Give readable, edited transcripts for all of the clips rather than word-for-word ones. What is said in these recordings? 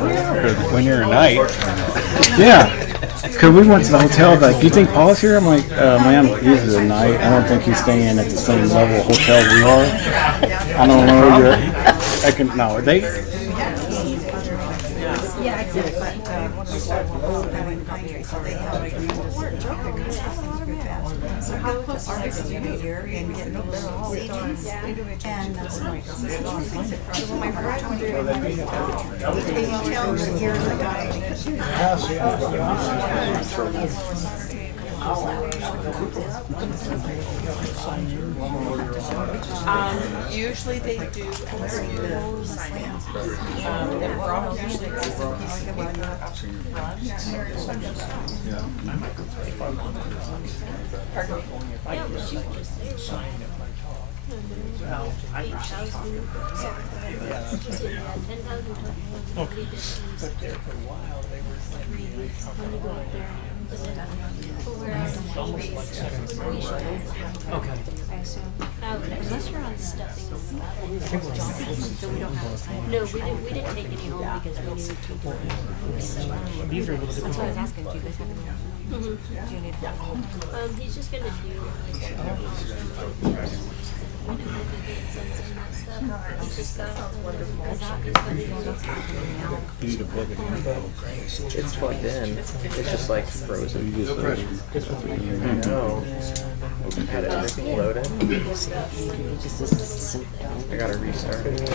When you're a night. Yeah. Because we went to the hotel, like, do you think Paul's here? I'm like, ma'am, he's a night. I don't think he's staying at the same level of hotel we are. I don't know. No, are they? Usually they do they're brought usually a piece of paper up front. Pardon me? Okay. Unless you're on stuffing. No, we didn't take any home because we needed to. These are a little bit. That's what I was asking. Do you guys have any? Do you need that? He's just gonna do You need to plug it in. It's plugged in. It's just like frozen. No. Had everything loaded. I gotta restart it.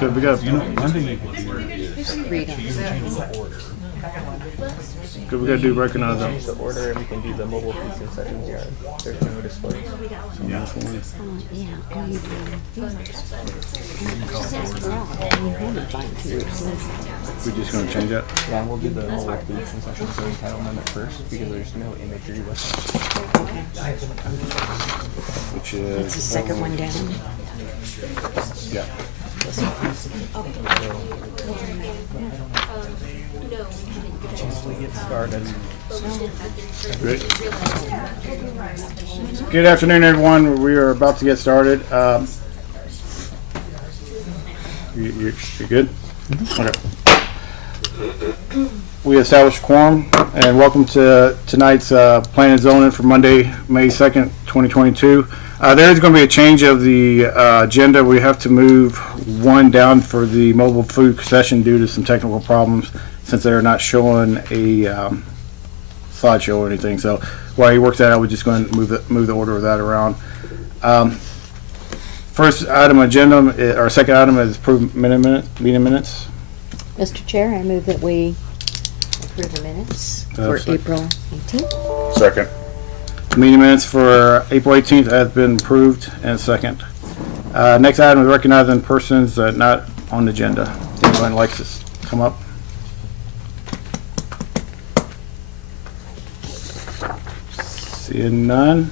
So we got. One thing you can do is change the order. Good, we got to do recognize them. Change the order and we can do the mobile food concessions yard. There's no display. Yeah. We're just going to change that. Yeah, we'll do the mobile food concessions for entitlement at first because there's no imagery with it. Which is. It's the second one down. Yeah. Get started. Great. Good afternoon, everyone. We are about to get started. You're good? Okay. We established quorum, and welcome to tonight's Plan and Zoning for Monday, May 2nd, 2022. There is going to be a change of the agenda. We have to move one down for the mobile food concession due to some technical problems, since they're not showing a slideshow or anything. So while he works that out, we're just going to move the order of that around. First item agenda, or second item is approved meeting minutes. Mr. Chair, I move that we approve the minutes for Second. April 18th. Second. Meeting minutes for April 18th has been approved and second. Next item is recognizing persons not on the agenda. Anyone likes to come up? Seeing none,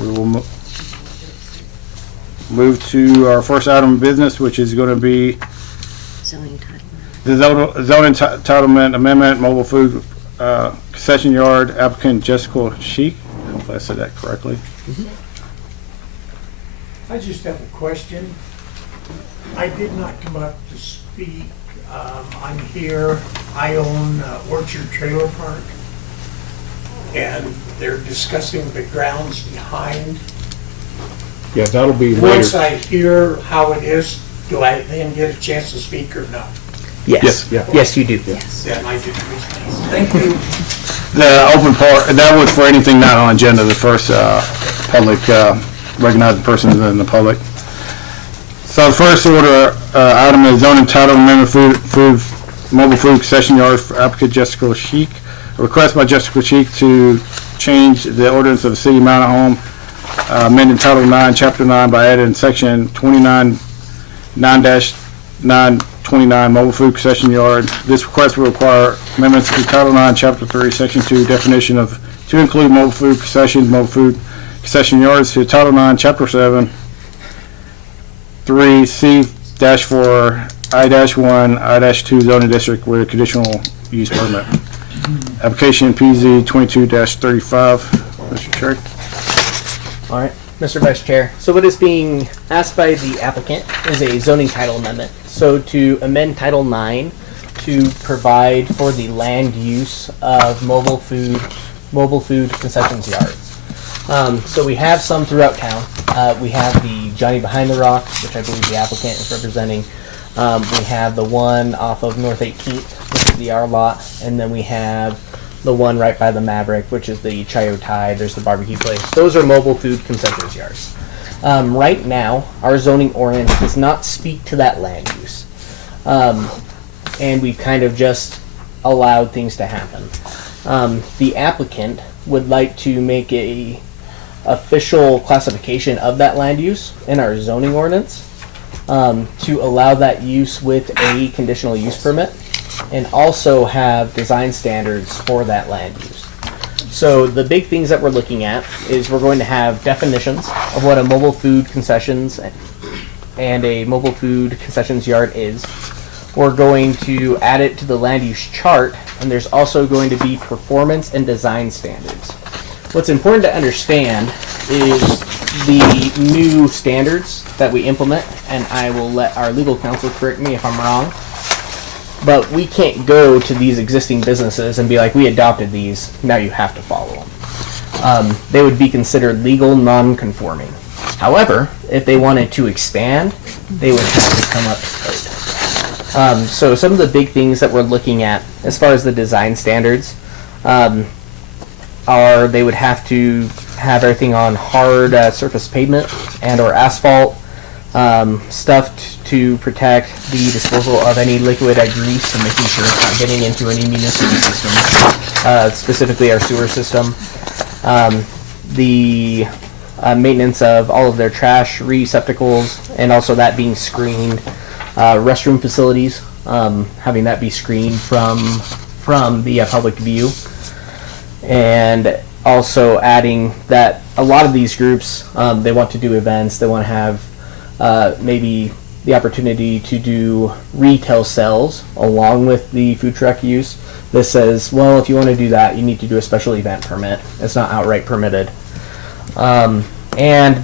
we will move to our first item of business, which is going to be Zoning title. the zoning entitlement amendment, mobile food concession yard, applicant Jessica Sheik. I hope I said that correctly. I just have a question. I did not come up to speak. I'm here. I own Orchard Trailer Park, and they're discussing the grounds behind. Yeah, that'll be Once I hear how it is, do I then get a chance to speak or not? Yes. Yeah. Yes, you do. Yes. Then I do. Thank you. The open part, that was for anything not on agenda, the first public, recognized persons in the public. So the first order item is zoning title amendment mobile food concession yard for applicant Jessica Sheik. A request by Jessica Sheik to change the ordinance of the city of Mount Home, amending Title 9, Chapter 9 by adding Section 9-929 mobile food concession yard. This request will require amendments to Title 9, Chapter 3, Section 2, definition of to include mobile food concessions, mobile food concession yards, to Title 9, Chapter 7, 3, C-4, I-1, I-2 zoning district with a conditional use permit. Application PZ 22-35. Mr. Chair. All right, Mr. Vice Chair. So what is being asked by the applicant is a zoning title amendment. So to amend Title 9 to provide for the land use of mobile food concessions yards. So we have some throughout town. We have the Johnny Behind the Rock, which I believe the applicant is representing. We have the one off of North 18th, which is the R lot, and then we have the one right by the Maverick, which is the Chayotai. There's the barbecue place. Those are mobile food concessions yards. Right now, our zoning ordinance does not speak to that land use. And we've kind of just allowed things to happen. The applicant would like to make a official classification of that land use in our zoning ordinance to allow that use with a conditional use permit, and also have design standards for that land use. So the big things that we're looking at is we're going to have definitions of what a mobile food concessions and a mobile food concessions yard is. We're going to add it to the land use chart, and there's also going to be performance and design standards. What's important to understand is the new standards that we implement, and I will let our legal counsel correct me if I'm wrong, but we can't go to these existing businesses and be like, we adopted these, now you have to follow them. They would be considered legal non-conforming. However, if they wanted to expand, they would have to come up to code. So some of the big things that we're looking at as far as the design standards are they would have to have everything on hard surface pavement and or asphalt, stuff to protect the disposal of any liquid grease and making sure it's not getting into any municipal systems, specifically our sewer system. The maintenance of all of their trash receptacles, and also that being screened. Restroom facilities, having that be screened from the public view. And also adding that a lot of these groups, they want to do events, they want to have maybe the opportunity to do retail sales along with the food truck use. This says, well, if you want to do that, you need to do a special event permit. It's not outright permitted. And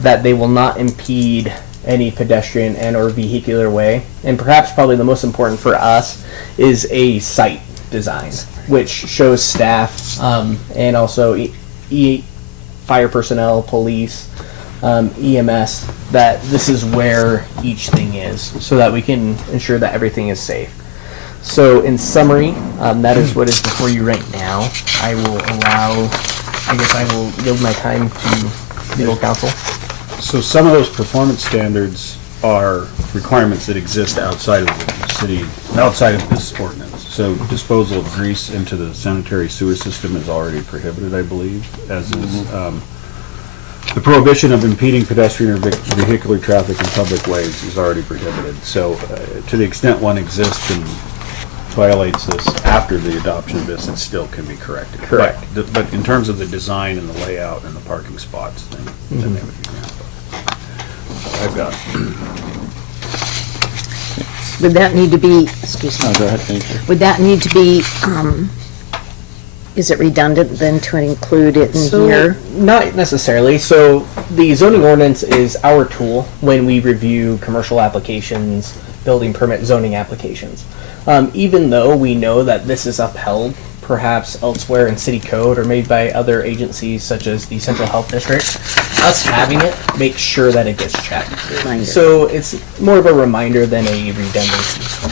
that they will not impede any pedestrian and or vehicular way. And perhaps probably the most important for us is a site design, which shows staff and also fire personnel, police, EMS, that this is where each thing is, so that we can ensure that everything is safe. So in summary, that is what is before you right now. I will yield my time to legal counsel. So some of those performance standards are requirements that exist outside of the city, outside of this ordinance. So disposal of grease into the sanitary sewer system is already prohibited, I believe, as is the prohibition of impeding pedestrian or vehicular traffic in public ways is already prohibited. So to the extent one exists and violates this after the adoption of this, it still can be corrected. Correct. But in terms of the design and the layout and the parking spots, then they would be granted. I've got. Would that need to be, excuse me, Go ahead, thank you. would that need to be, is it redundant then to include it in here? Not necessarily. So the zoning ordinance is our tool when we review commercial applications, building permit zoning applications. Even though we know that this is upheld perhaps elsewhere in city code or made by other agencies such as the Central Health District, us having it makes sure that it gets checked. Reminder. So it's more of a reminder than a redundancy.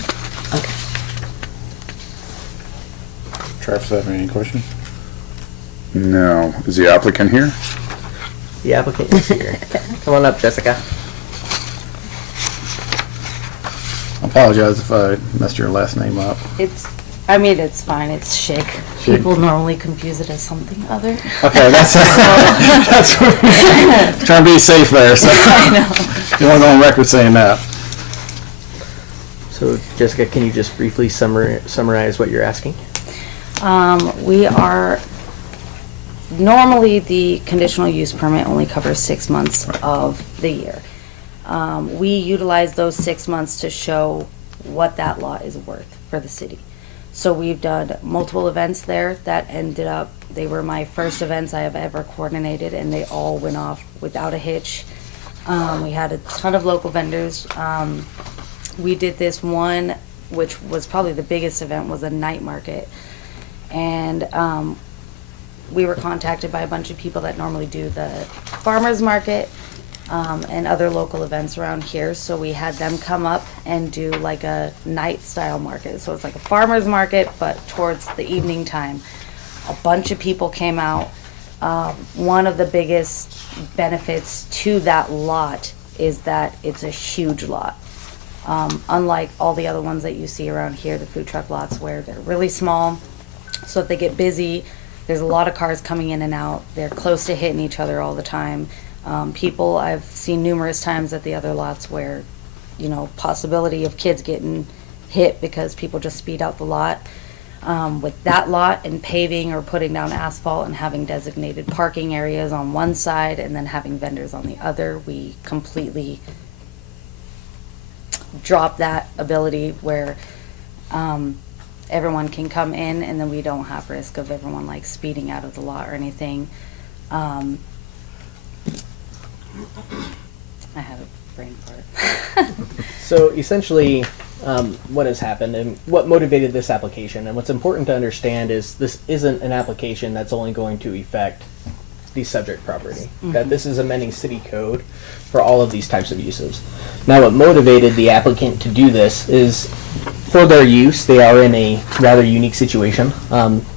Okay. Travis, have any questions? No. Is the applicant here? The applicant is here. Come on up, Jessica. I apologize if I messed your last name up. It's fine, it's Shig. People normally confuse it as something other. Okay, that's trying to be safe there, so I know. you want to go on record saying that. So Jessica, can you just briefly summarize what you're asking? We are, normally the conditional use permit only covers 6 months of the year. We utilize those 6 months to show what that lot is worth for the city. So we've done multiple events there that ended up They were my first events I have ever coordinated, and they all went off without a hitch. We had a ton of local vendors. We did this one, which was probably the biggest event, was a night market. And we were contacted by a bunch of people that normally do the farmers market and other local events around here. So we had them come up and do like a night style market. So it's like a farmers market, but towards the evening time. A bunch of people came out. One of the biggest benefits to that lot is that it's a huge lot. Unlike all the other ones that you see around here, the food truck lots where they're really small. So if they get busy, there's a lot of cars coming in and out. They're close to hitting each other all the time. People, I've seen numerous times at the other lots where, you know, possibility of kids getting hit because people just speed out the lot. With that lot and paving or putting down asphalt and having designated parking areas on one side and then having vendors on the other, we completely drop that ability where everyone can come in and then we don't have risk of everyone like speeding out of the lot or anything. I had a brain fart. So essentially, what has happened and what motivated this application, and what's important to understand is this isn't an application that's only going to affect the subject property. That this is amending city code for all of these types of uses. Now, what motivated the applicant to do this is for their use, they are in a rather unique situation.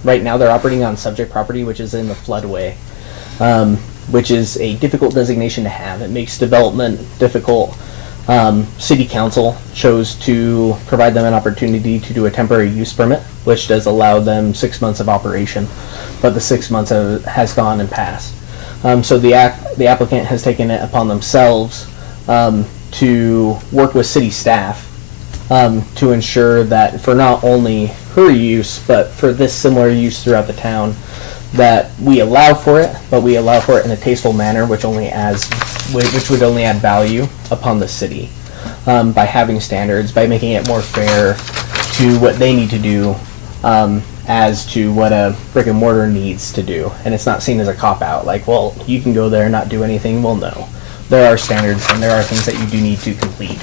Right now, they're operating on subject property, which is in the floodway, which is a difficult designation to have. It makes development difficult. City council chose to provide them an opportunity to do a temporary use permit, which does allow them 6 months of operation, but the 6 months has gone and passed. So the applicant has taken it upon themselves to work with city staff to ensure that for not only her use, but for this similar use throughout the town, that we allow for it, but we allow for it in a tasteful manner, which would only add value upon the city by having standards, by making it more fair to what they need to do as to what a brick and mortar needs to do. And it's not seen as a cop-out, like, well, you can go there and not do anything. Well, no. There are standards and there are things that you do need to complete.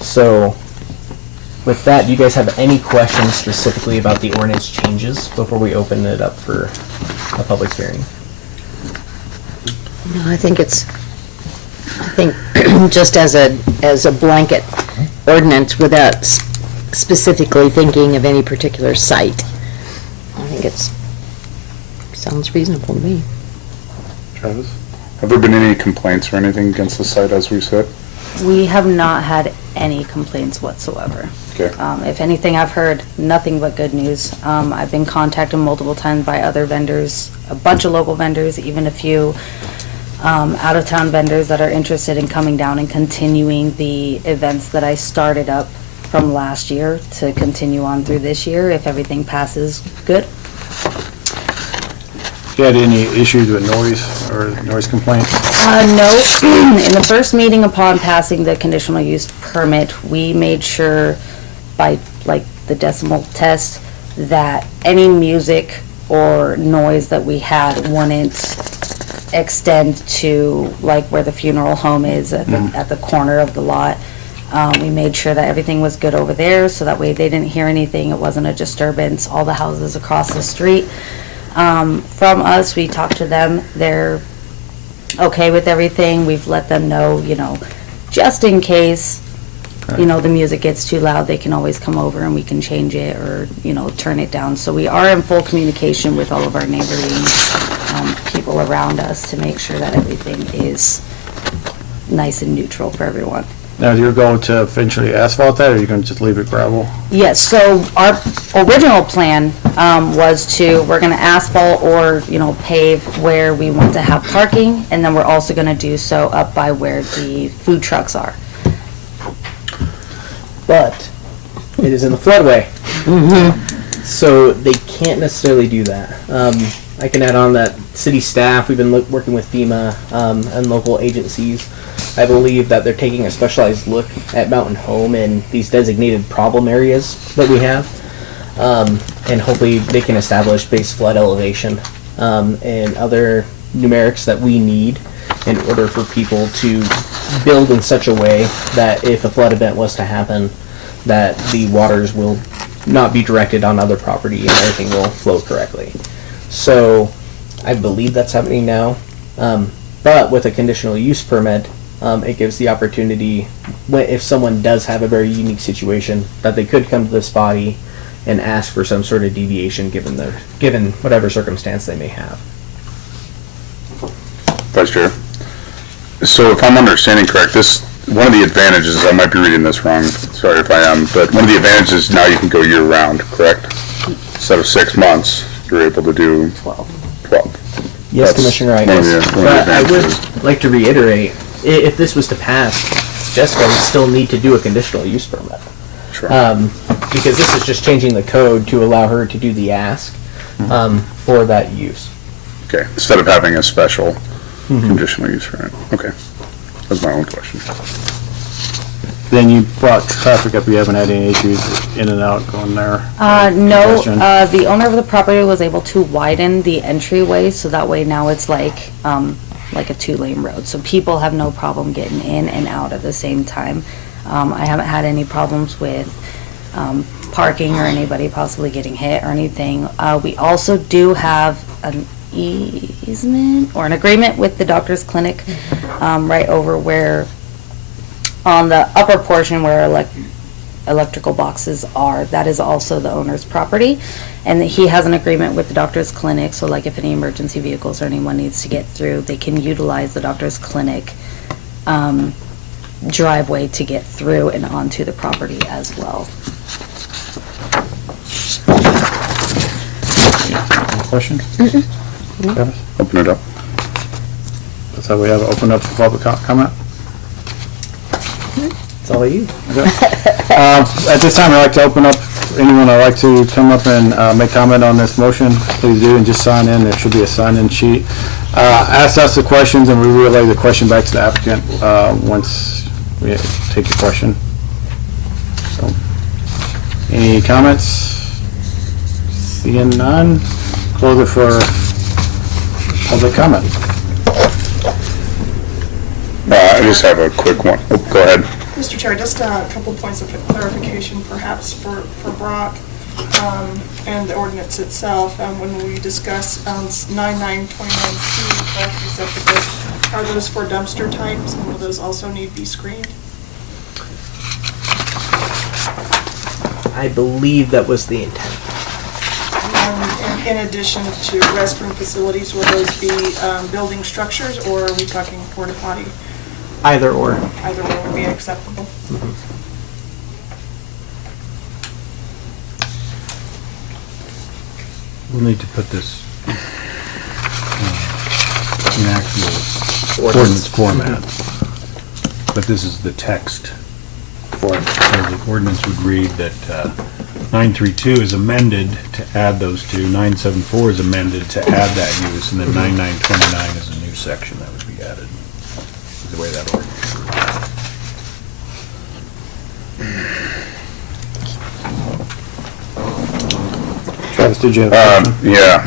So with that, do you guys have any questions specifically about the ordinance changes before we open it up for a public hearing? No, I think just as a blanket ordinance without specifically thinking of any particular site, I think sounds reasonable to me. Travis? Have there been any complaints or anything against the site as we sit? We have not had any complaints whatsoever. Okay. If anything, I've heard nothing but good news. I've been contacted multiple times by other vendors, a bunch of local vendors, even a few out-of-town vendors that are interested in coming down and continuing the events that I started up from last year to continue on through this year if everything passes good. You had any issues with noise or noise complaints? No. In the first meeting upon passing the conditional use permit, we made sure by like the decimal test that any music or noise that we had wouldn't extend to like where the funeral home is at the corner of the lot. We made sure that everything was good over there so that way they didn't hear anything. It wasn't a disturbance. All the houses across the street from us, we talked to them. They're okay with everything. We've let them know, just in case, the music gets too loud, they can always come over and we can change it or, turn it down. So we are in full communication with all of our neighboring people around us to make sure that everything is nice and neutral for everyone. Now, you're going to eventually asphalt that, or you're going to just leave it gravel? Yes, so our original plan we're going to asphalt or, pave where we want to have parking, and then we're also going to do so up by where the food trucks are. But it is in the floodway. So they can't necessarily do that. I can add on that city staff, we've been working with FEMA and local agencies. I believe that they're taking a specialized look at Mountain Home and these designated problem areas that we have. And hopefully they can establish base flood elevation and other numerics that we need in order for people to build in such a way that if a flood event was to happen, that the waters will not be directed on other property and everything will flow correctly. So I believe that's happening now. But with a conditional use permit, it gives the opportunity, if someone does have a very unique situation, that they could come to this body and ask for some sort of deviation given whatever circumstance they may have. Vice Chair. So if I'm understanding correct, one of the advantages, I might be reading this wrong, sorry if I am, but one of the advantages now you can go year round, correct? Instead of 6 months, you're able to do 12. Yes, That's Commissioner Wright. one of the But I advantages. would like to reiterate, if this was to pass, Jessica would still need to do a conditional use permit. Sure. Because this is just changing the code to allow her to do the ask for that use. Okay, instead of having a special conditional use permit. Okay, that's my only question. Then you brought traffic up, you haven't had any issues in and out going there? No, Question. the owner of the property was able to widen the entryway, so that way now it's like a 2-lane road. So people have no problem getting in and out at the same time. I haven't had any problems with parking or anybody possibly getting hit or anything. We also do have an easement or an agreement with the doctor's clinic right over where, on the upper portion where electrical boxes are, that is also the owner's property. And he has an agreement with the doctor's clinic, so like if any emergency vehicles or anyone needs to get through, they can utilize the doctor's clinic driveway to get through and onto the property as well. Any questions? Travis? Open it up. That's how we have it open up for public comment? It's all you. At this time, I'd like to open up, anyone would like to come up and make comment on this motion, please do, and just sign in. There should be a sign-in sheet. Ask us the questions, and we relay the question back to the applicant once we take your question. So, any comments? Seeing none, close it for public comment. I just have a quick one. Oh, go ahead. Mr. Chair, just a couple points of clarification perhaps for Brock and the ordinance itself. When we discuss 9929C, trash receptacles, are those for dumpster types and will those also need to be screened? I believe that was the intent. And in addition to restroom facilities, will those be building structures or are we talking porta potty? Either or. Either one would be acceptable. We'll need to put this in actual ordinance format, but this is the text for it. So the ordinance would read that 932 is amended to add those two, 974 is amended to add that use, and then 9929 is a new section that would be added, is the way that ordinance works. Travis, did you have? Yeah,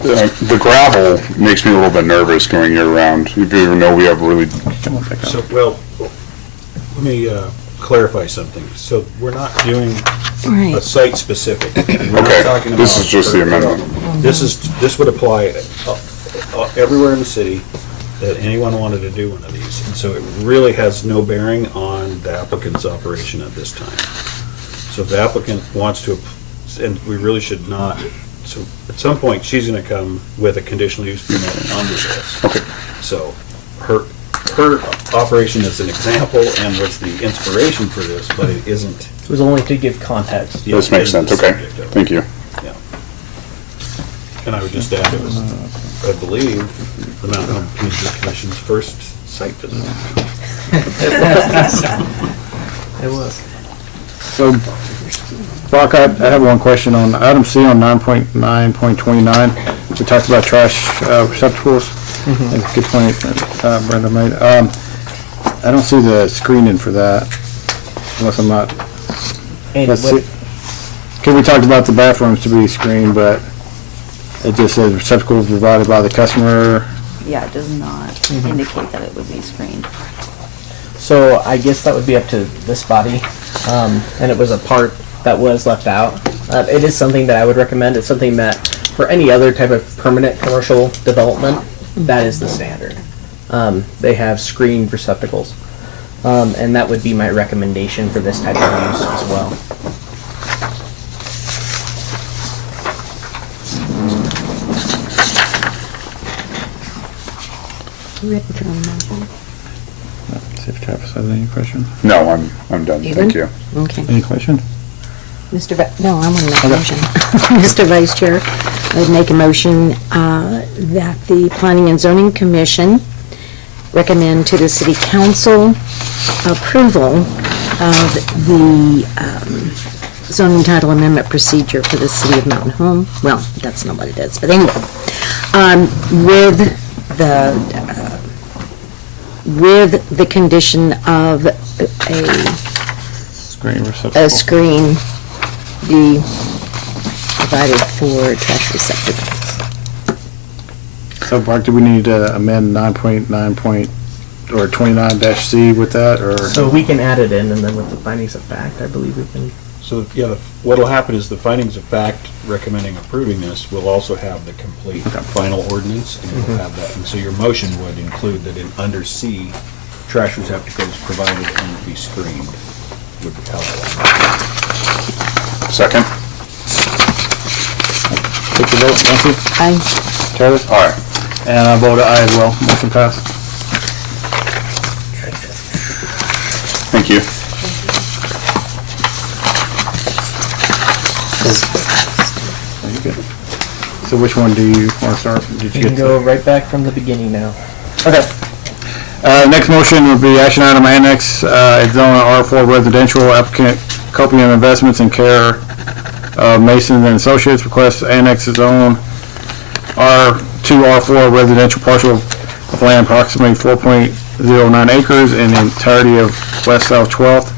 the gravel makes me a little bit nervous going year round. You do know we have really, So, well, let me clarify something. So we're not doing a Right. site-specific. We're not Okay, talking this about- is just the amendment. This would apply everywhere in the city that anyone wanted to do one of these. And so it really has no bearing on the applicant's operation at this time. So if the applicant wants to, and we really should not, so at some point, she's gonna come with a conditional use permit under this. Okay. So her operation is an example and was the inspiration for this, but it isn't. It was only to give context. This makes sense, okay, thank you. Yeah. And I would just add, it was, I believe, the Mountain Home Community Commission's first site visit. It was. So, Brock, I have one question on item C on 9.9.29. We talked about trash receptacles. That's a good point Brenda made. I don't see the screening for that, unless I'm not. And Let's what, see. Okay, we talked about the bathrooms to be screened, but It just says receptacle provided by the customer. Yeah, it does not indicate that it would be screened. So I guess that would be up to this body, and it was a part that was left out. It is something that I would recommend. It's something that for any other type of permanent commercial development, that is the standard. They have screened receptacles, and that would be my recommendation for this type of use as well. Ready for a motion? See if Travis has any question. No, I'm done, You thank good? you. Okay. Any question? No, I want to make a motion. Mr. Vice Chair, I would make a motion that the Planning and Zoning Commission recommend to the City Council approval of the zoning title amendment procedure for the City of Mountain Home. Well, that's not what it is, but anyway, with the condition of Screen receptacle. a screen be provided for trash receptacles. So, Mark, do we need to amend 9.9 or 29-C with that, or? So we can add it in, and then with the findings of fact, I believe we can. So, yeah, what'll happen is the findings of fact recommending approving this will also have the complete final ordinance, and it'll have that. And so your motion would include that in under C, trash receptacles provided and be screened would help. Second? Take the vote, Nancy? Aye. Travis? All right. And I vote aye as well. Motion passed. Thank you. Very good. So which one do you want to start? Did You you can get go right back from the beginning now. Okay. Next motion would be action item annex, it's on R4 residential applicant Copium Investments and Care Mason and Associates requests annex its own R4 residential parcel of land approximately 4.09 acres in the entirety of west-south 12th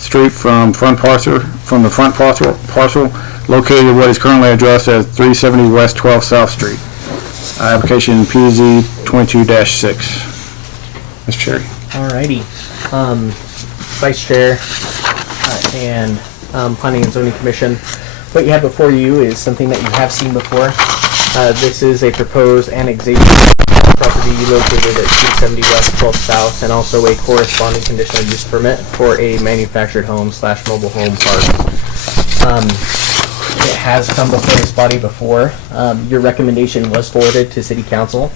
Street from the front parcel located what is currently addressed as 370 West 12th South Street. Application PZ 22-6. Mr. Cherry. Alrighty. Vice Chair and Planning and Zoning Commission, what you have before you is something that you have seen before. This is a proposed annexation property located at 270 West 12th South, and also a corresponding conditional use permit for a manufactured home / mobile home park. It has come before this body before. Your recommendation was forwarded to City Council.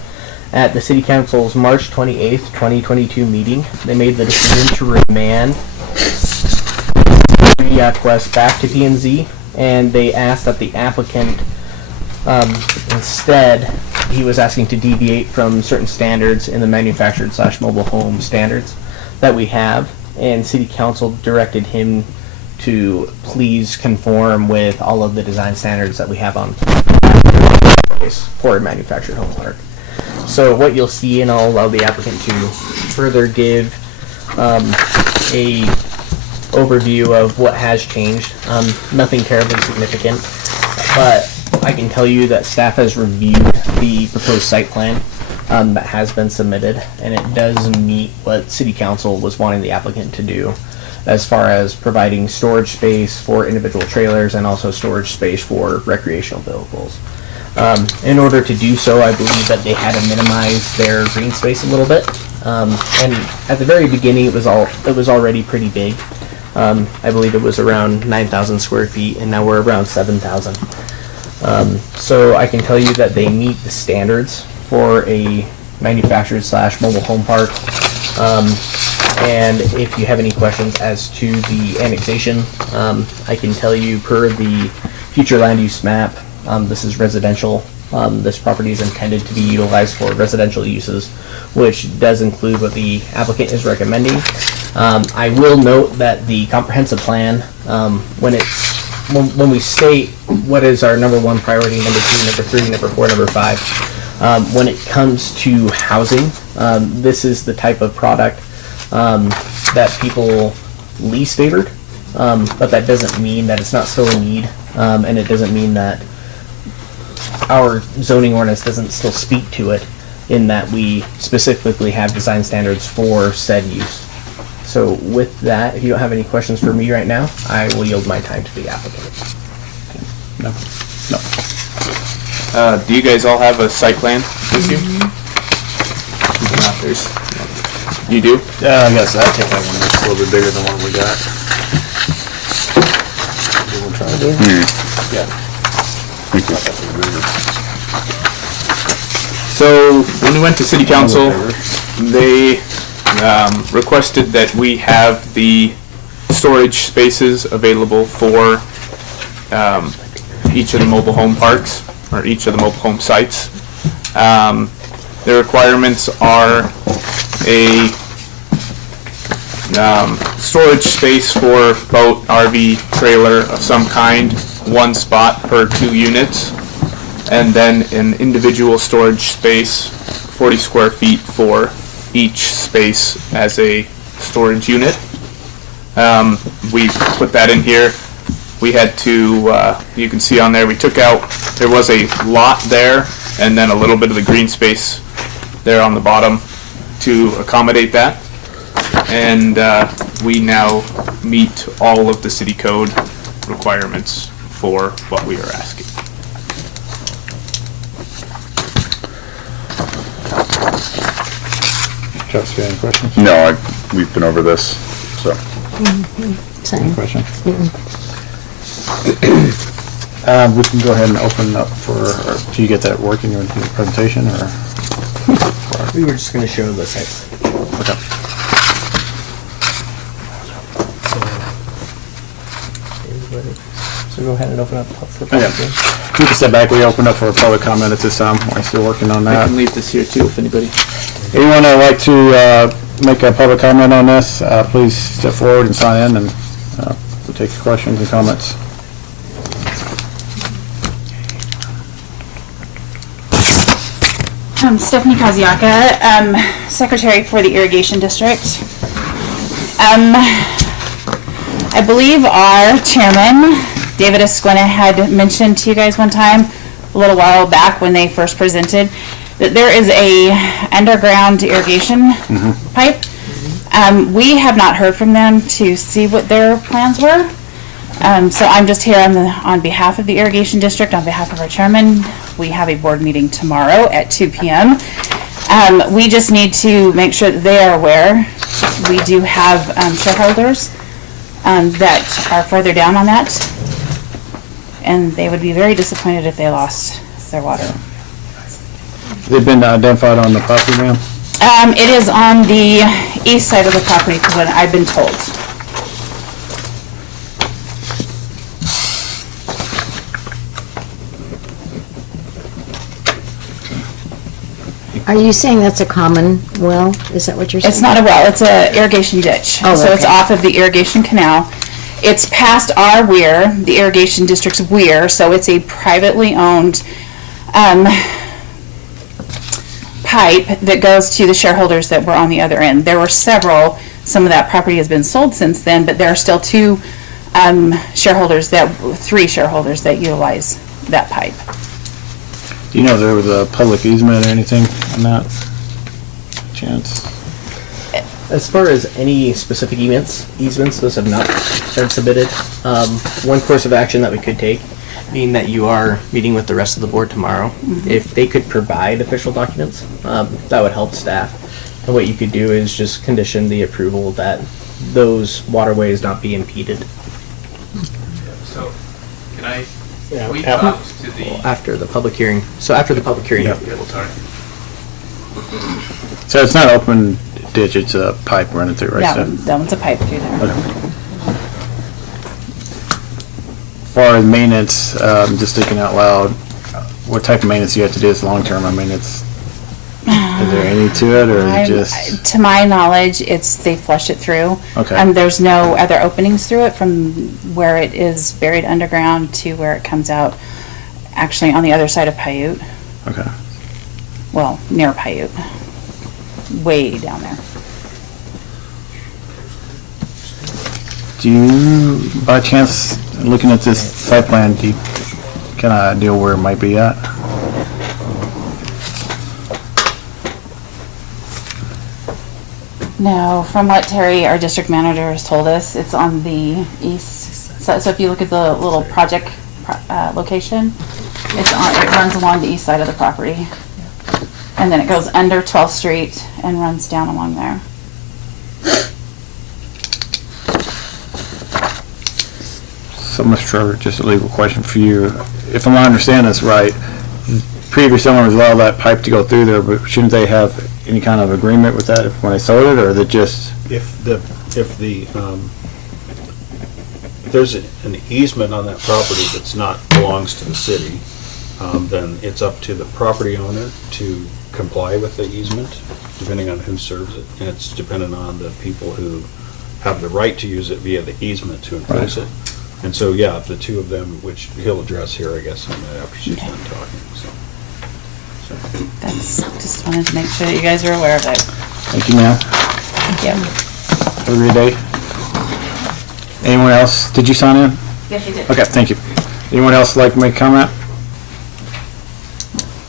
At the City Council's March 28th, 2022 meeting, they made the decision to remand the request back to P&Z, and they asked that the applicant, instead, he was asking to deviate from certain standards in the manufactured / mobile home standards that we have, and City Council directed him to please conform with all of the design standards that we have on place for a manufactured home park. So what you'll see, and I'll allow the applicant to further give a overview of what has changed. Nothing terribly significant, but I can tell you that staff has reviewed the proposed site plan that has been submitted, and it does meet what City Council was wanting the applicant to do, as far as providing storage space for individual trailers and also storage space for recreational vehicles. In order to do so, I believe that they had to minimize their green space a little bit. And at the very beginning, it was already pretty big. I believe it was around 9,000 square feet, and now we're around 7,000. So I can tell you that they meet the standards for a manufactured / mobile home park. And if you have any questions as to the annexation, I can tell you per the future land use map, this is residential. This property is intended to be utilized for residential uses, which does include what the applicant is recommending. I will note that the comprehensive plan, when we state what is our number 1 priority, number 2, number 3, number 4, number 5, when it comes to housing, this is the type of product that people least favored, but that doesn't mean that it's not still a need, and it doesn't mean that our zoning ordinance doesn't still speak to it in that we specifically have design standards for said use. So with that, if you don't have any questions for me right now, I will yield my time to the applicant. No. Do you guys all have a site plan with you? You do? Yeah, I guess I'll take that one. That's a little bit bigger than what we got. We'll try to do. Yeah. So when we went to city council, they requested that we have the storage spaces available for each of the mobile home parks, or each of the mobile home sites. The requirements are a storage space for boat, RV, trailer of some kind, 1 spot per 2 units, and then an individual storage space, 40 square feet for each space as a storage unit. We put that in here. We had to, you can see on there, we took out, there was a lot there, and then a little bit of the green space there on the bottom to accommodate that. And we now meet all of the city code requirements for what we are asking. Chuck's got any questions? No, we've been over this, so. Same. Question? We can go ahead and open up for, or do you get that working in the presentation, or? We were just going to show the sites. Okay. So go ahead and open up for Okay. public hearing. You can step back. We open up for a public comment at this time. We're still working on I that. can leave this here too if anybody. Anyone that would like to make a public comment on this, please step forward and sign in, and we'll take your questions and comments. Stephanie Kaziaka, Secretary for the Irrigation District. I believe our chairman, David Esquina, had mentioned to you guys one time, a little while back when they first presented, that there is a underground irrigation pipe. We have not heard from them to see what their plans were. So I'm just here on behalf of the Irrigation District, on behalf of our chairman. We have a board meeting tomorrow at 2 p.m. We just need to make sure that they are aware. We do have shareholders that are further down on that, and they would be very disappointed if they lost their water. They've been identified on the property, ma'am? It is on the east side of the property, from what I've been told. Are you saying that's a common well? Is that what you're saying? It's not a well, it's a irrigation ditch. Oh, So it's okay. off of the irrigation canal. It's past our weir, the irrigation district's weir, so it's a privately owned pipe that goes to the shareholders that were on the other end. There were several, some of that property has been sold since then, but there are still three shareholders that utilize that pipe. Do you know if there was a public easement or anything on that? Chance? As far as any specific easements, those have not been submitted. One course of action that we could take, being that you are meeting with the rest of the board tomorrow, if they could provide official documents, that would help staff. And what you could do is just condition the approval that those waterways not be impeded. So, can I? Yeah, We after- talked to the. After the public hearing. So after the public hearing, you'll be able to. Sorry. So it's not open ditch, it's a pipe running through, right? That one's a pipe through there. As far as maintenance, just thinking out loud, what type of maintenance do you have to do this long term? I mean, is there any to it, or is it just? To my knowledge, they flush it through. Okay. There's no other openings through it from where it is buried underground to where it comes out, actually on the other side of Paiute. Okay. Well, near Paiute. Way down there. Do you, by chance, looking at this site plan, do you kind of idea where it might be at? No, from what Terry, our district manager, has told us, it's on the east. So if you look at the little project location, it runs along the east side of the property. And then it goes under 12th Street and runs down along there. So, Mr. Trevor, just a legal question for you. If I'm understanding this right, previous owners allowed that pipe to go through there, but shouldn't they have any kind of agreement with that when they sold it, or is it just? If there's an easement on that property that's not, belongs to the city, then it's up to the property owner to comply with the easement, depending on who serves it. And it's dependent on the people who have the right to use it via the easement to enforce it. And so, yeah, the two of them, which he'll address here, I guess, after she's done talking, so. That's, just wanted to make sure that you guys are aware of it. Thank you, ma'am. Thank you. Have a great day. Anyone else? Did you sign in? Yes, you did. Okay, thank you. Anyone else like to make a comment?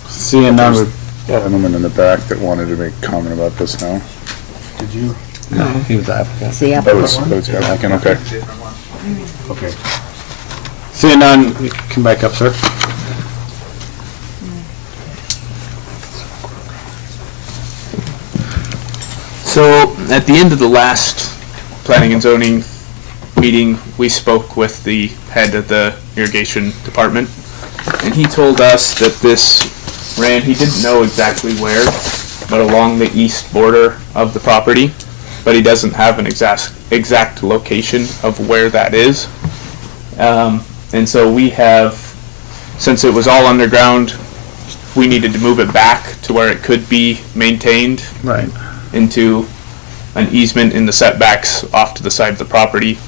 Seeing none, we Gentleman in the back that wanted to make a comment about this now. Did you? no, he was the applicant. It's the That applicant. was the applicant, okay. Okay. Seeing none, you can come back up, sir. So, at the end of the last planning and zoning meeting, we spoke with the head of the irrigation department, and he told us that this ran, he didn't know exactly where, but along the east border of the property, but he doesn't have an exact location of where that is. And so we have, since it was all underground, we needed to move it back to where it could be maintained Right. into an easement in the setbacks off to the side of the property.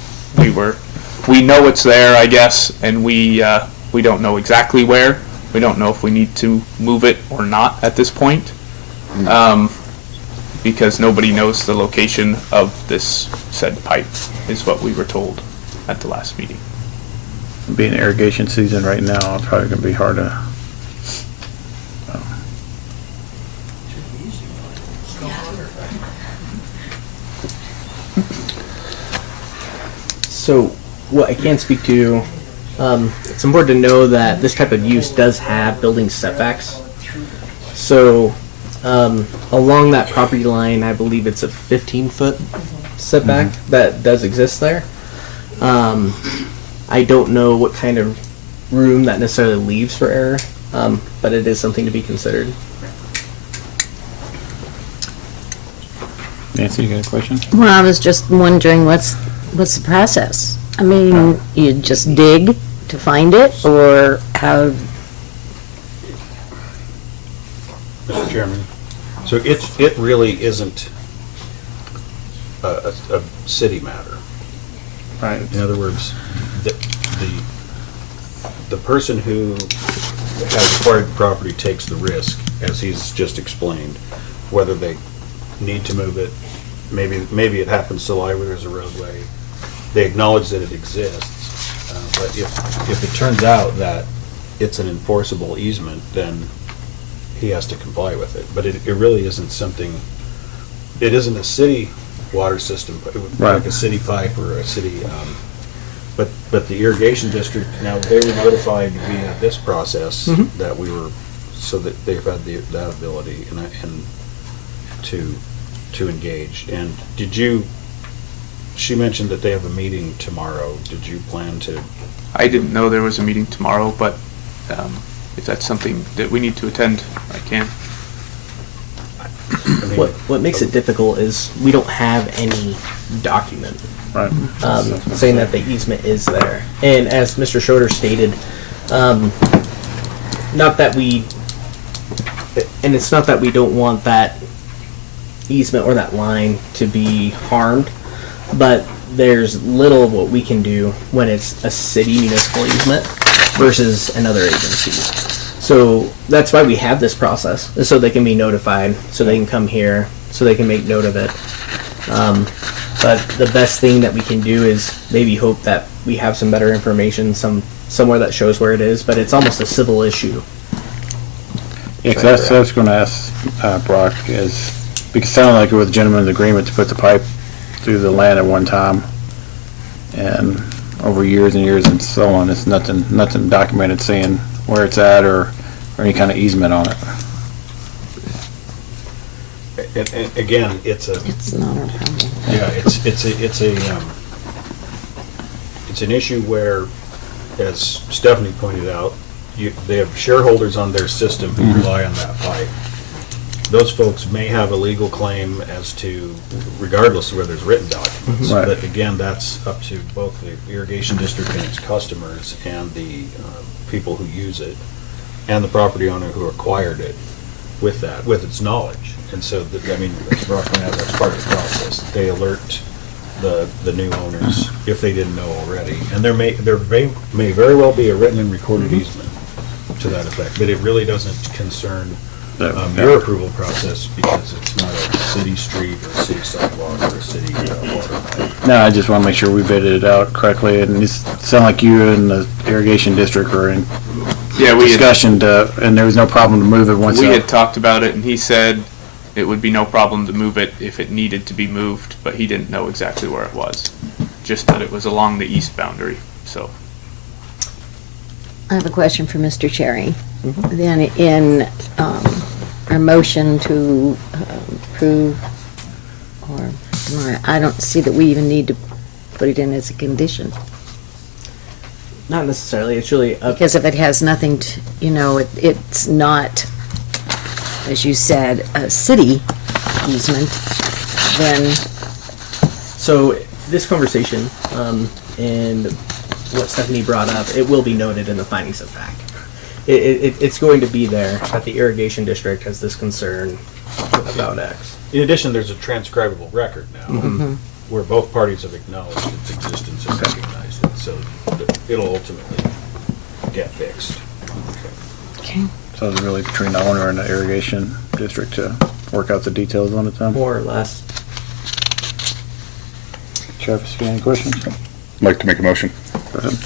We know it's there, I guess, and we don't know exactly where. We don't know if we need to move it or not at this point. Because nobody knows the location of this said pipe, is what we were told at the last meeting. Being irrigation season right now, it's probably gonna be hard to. So, what I can speak to, it's important to know that this type of use does have building setbacks. So, along that property line, I believe it's a 15-foot setback that does exist there. I don't know what kind of room that necessarily leaves for error, but it is something to be considered. Nancy, you got a question? Well, I was just wondering, what's the process? I mean, you just dig to find it, or how? Mr. Chairman, so it really isn't a city matter. Right. In other words, the person who has acquired the property takes the risk, as he's just explained, whether they need to move it. Maybe it happens to lie where there's a roadway. They acknowledge that it exists, but if it turns out that it's an enforceable easement, then he has to comply with it. But it really isn't something, it isn't a city water system, it would be like a city pipe or a city, but the irrigation district, now they were notified via this process that we were, so that they've had that ability and to engage. And she mentioned that they have a meeting tomorrow. Did you plan to? I didn't know there was a meeting tomorrow, but if that's something that we need to attend, I can. What makes it difficult is we don't have any document Right. saying that the easement is there. And as Mr. Schroeder stated, not that we, and it's not that we don't want that easement or that line to be harmed, but there's little of what we can do when it's a city municipal easement versus another agency. So that's why we have this process, is so they can be notified, so they can come here, so they can make note of it. But the best thing that we can do is maybe hope that we have some better information, somewhere that shows where it is, but it's almost a civil issue. Yeah, 'cause that's what I was gonna ask, Brock, is because it sounded like it was a gentleman's agreement to put the pipe through the land at one time. And over years and years and so on, it's nothing documented saying where it's at or any kind of easement on it. And again, it's not our problem. yeah, it's an issue where, as Stephanie pointed out, they have shareholders on their system who rely on that pipe. Those folks may have a legal claim as to, regardless of whether there's written documents. Right. But again, that's up to both the irrigation district and its customers and the people who use it, and the property owner who acquired it with its knowledge. And so, I mean, as Brock pointed out, that's part of the process. They alert the new owners if they didn't know already. And there may very well be a written and recorded easement to that effect, but it really doesn't concern your approval process because it's not a city street or a city sidewalk or a city water pipe. No, I just want to make sure we vetted it out correctly, and it sounded like you and the irrigation district were in discussion and there was no problem to move it once. We had talked about it, and he said it would be no problem to move it if it needed to be moved, but he didn't know exactly where it was, just that it was along the east boundary, so. I have a question for Mr. Cherry. Then in our motion to approve, or I don't see that we even need to put it in as a condition. Not necessarily, it's really up. Because if it has nothing to, it's not, as you said, a city easement, then. So this conversation, and what Stephanie brought up, it will be noted in the findings of fact. It's going to be there that the irrigation district has this concern about X. In addition, there's a transcribable record now where both parties have acknowledged its existence and recognized it, so it'll ultimately get fixed. Okay. So it's really between the owner and the irrigation district to work out the details on it then? More or less. Travis, you got any questions? I'd like to make a motion. Go ahead.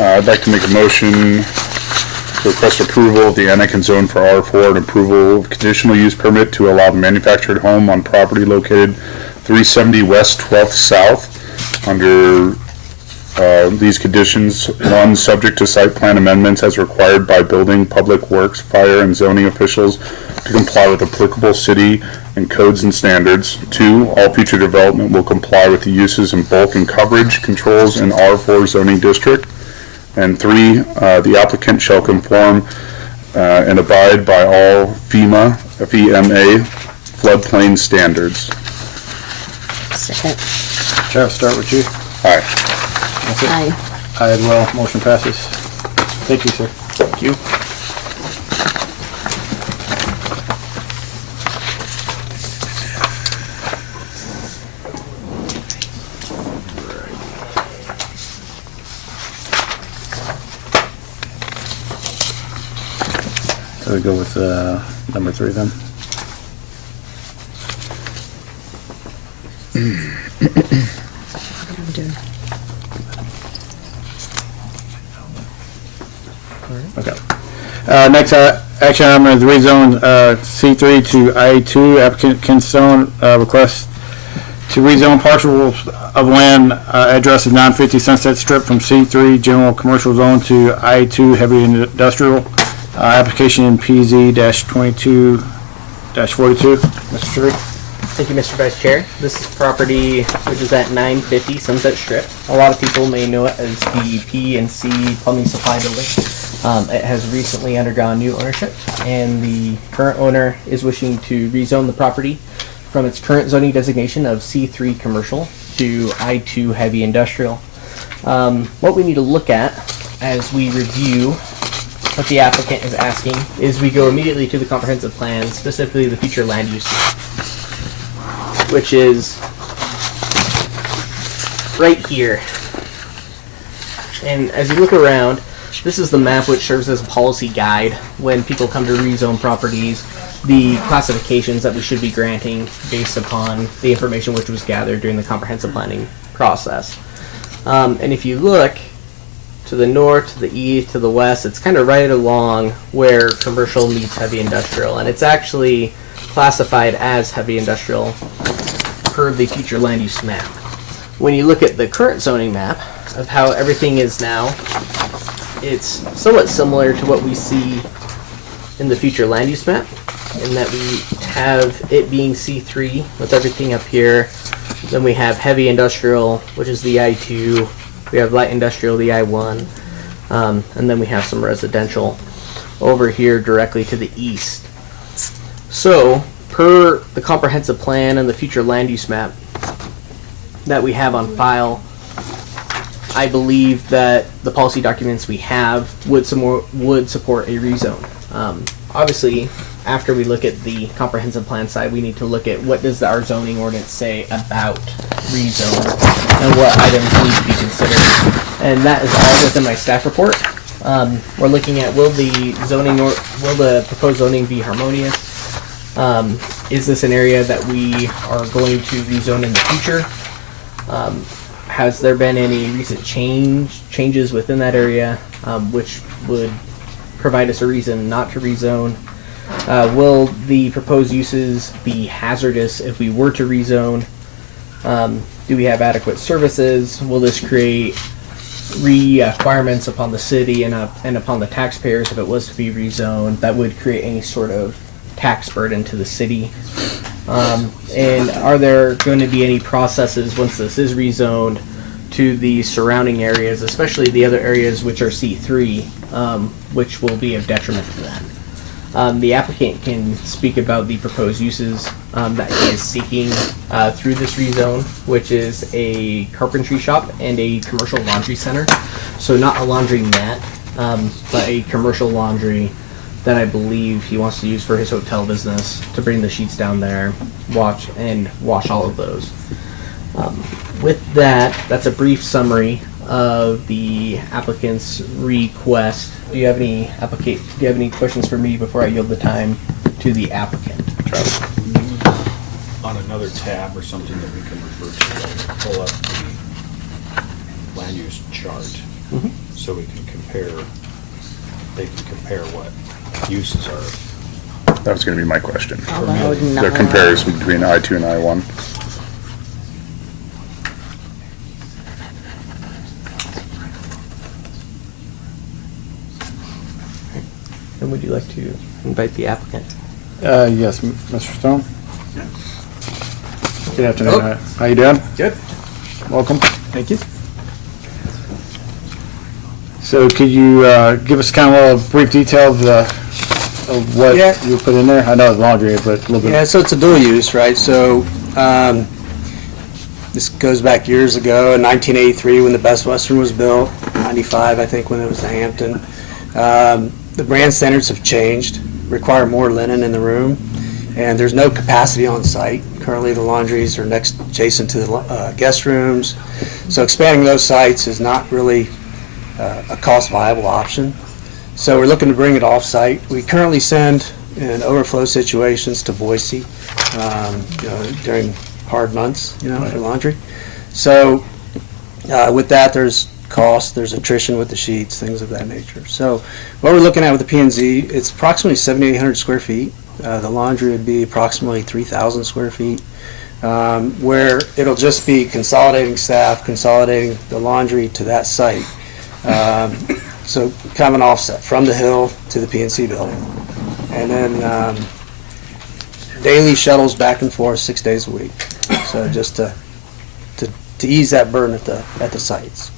I'd like to make a motion to request approval of the Anakin zone for R4 and approval of conditional use permit to allow the manufactured home on property located 370 West 12th South under these conditions. 1, subject to site plan amendments as required by building, public works, fire, and zoning officials to comply with applicable city and codes and standards. 2, all future development will comply with the uses in bulk and coverage controls in R4 zoning district. And 3, the applicant shall conform and abide by all FEMA floodplain standards. Second. Travis, start with you. Aye. That's it. Aye. Aye as well. Motion passes. Thank you, sir. Thank you. So we go with number 3 then. Okay. Next action item is rezone C3 to IA2. Applicant Ken Stone requests to rezone partial of land address is 950 Sunset Strip from C3 General Commercial Zone to IA2 Heavy Industrial. Application PZ-22-42. Mr. Cherry. Thank you, Mr. Vice Chair. This is property which is at 950 Sunset Strip. A lot of people may know it as the P&C Plumbing Supply Building. It has recently undergone new ownership, and the current owner is wishing to rezone the property from its current zoning designation of C3 Commercial to I2 Heavy Industrial. What we need to look at as we review what the applicant is asking is we go immediately to the comprehensive plan, specifically the future land use, which is right here. And as you look around, this is the map which serves as a policy guide when people come to rezone properties, the classifications that we should be granting based upon the information which was gathered during the comprehensive planning process. And if you look to the north, to the east, to the west, it's kind of right along where commercial meets heavy industrial, and it's actually classified as heavy industrial per the future land use map. When you look at the current zoning map of how everything is now, it's somewhat similar to what we see in the future land use map, in that we have it being C3 with everything up here. Then we have heavy industrial, which is the I2. We have light industrial, the I1. And then we have some residential over here directly to the east. So, per the comprehensive plan and the future land use map that we have on file, I believe that the policy documents we have would support a rezone. Obviously, after we look at the comprehensive plan side, we need to look at what does our zoning ordinance say about rezone and what items need to be considered. And that is all within my staff report. We're looking at will the proposed zoning be harmonious? Is this an area that we are going to rezone in the future? Has there been any recent changes within that area which would provide us a reason not to rezone? Will the proposed uses be hazardous if we were to rezone? Do we have adequate services? Will this create requirements upon the city and upon the taxpayers if it was to be rezoned that would create any sort of tax burden to the city? And are there going to be any processes once this is rezoned to the surrounding areas, especially the other areas which are C3, which will be of detriment to them? The applicant can speak about the proposed uses that he is seeking through this rezone, which is a carpentry shop and a commercial laundry center. So not a laundromat, but a commercial laundry that I believe he wants to use for his hotel business to bring the sheets down there, wash all of those. With that, that's a brief summary of the applicant's request. Do you have any questions for me before I yield the time to the applicant? Travis? On another tab or something that we can refer to, like, pull up the land use chart, so we can compare, they can compare what uses are. That was gonna be my question. Although The comparison between I2 and I1. And would you like to invite the applicant? Yes, Mr. Stone? Good afternoon. How you doing? Good. Welcome. Thank you. So could you give us kind of a brief detail of what Yeah. you put in there? I know it's laundry, but a little bit. Yeah, so it's a dual use, right? So this goes back years ago, in 1983 when the Best Western was built, 95 I think when it was the Hampton. The brand standards have changed, require more linen in the room, and there's no capacity on site. Currently the laundries are adjacent to the guest rooms, so expanding those sites is not really a cost viable option. So we're looking to bring it off site. We currently send in overflow situations to Boise, during hard months, for laundry. So with that, there's cost, there's attrition with the sheets, things of that nature. So what we're looking at with the P&Z, it's approximately 7,800 square feet. The laundry would be approximately 3,000 square feet, where it'll just be consolidating staff, consolidating the laundry to that site. So kind of an offset from the hill to the PNC building. And then daily shuttles back and forth 6 days a week. So just to ease that burden at the sites.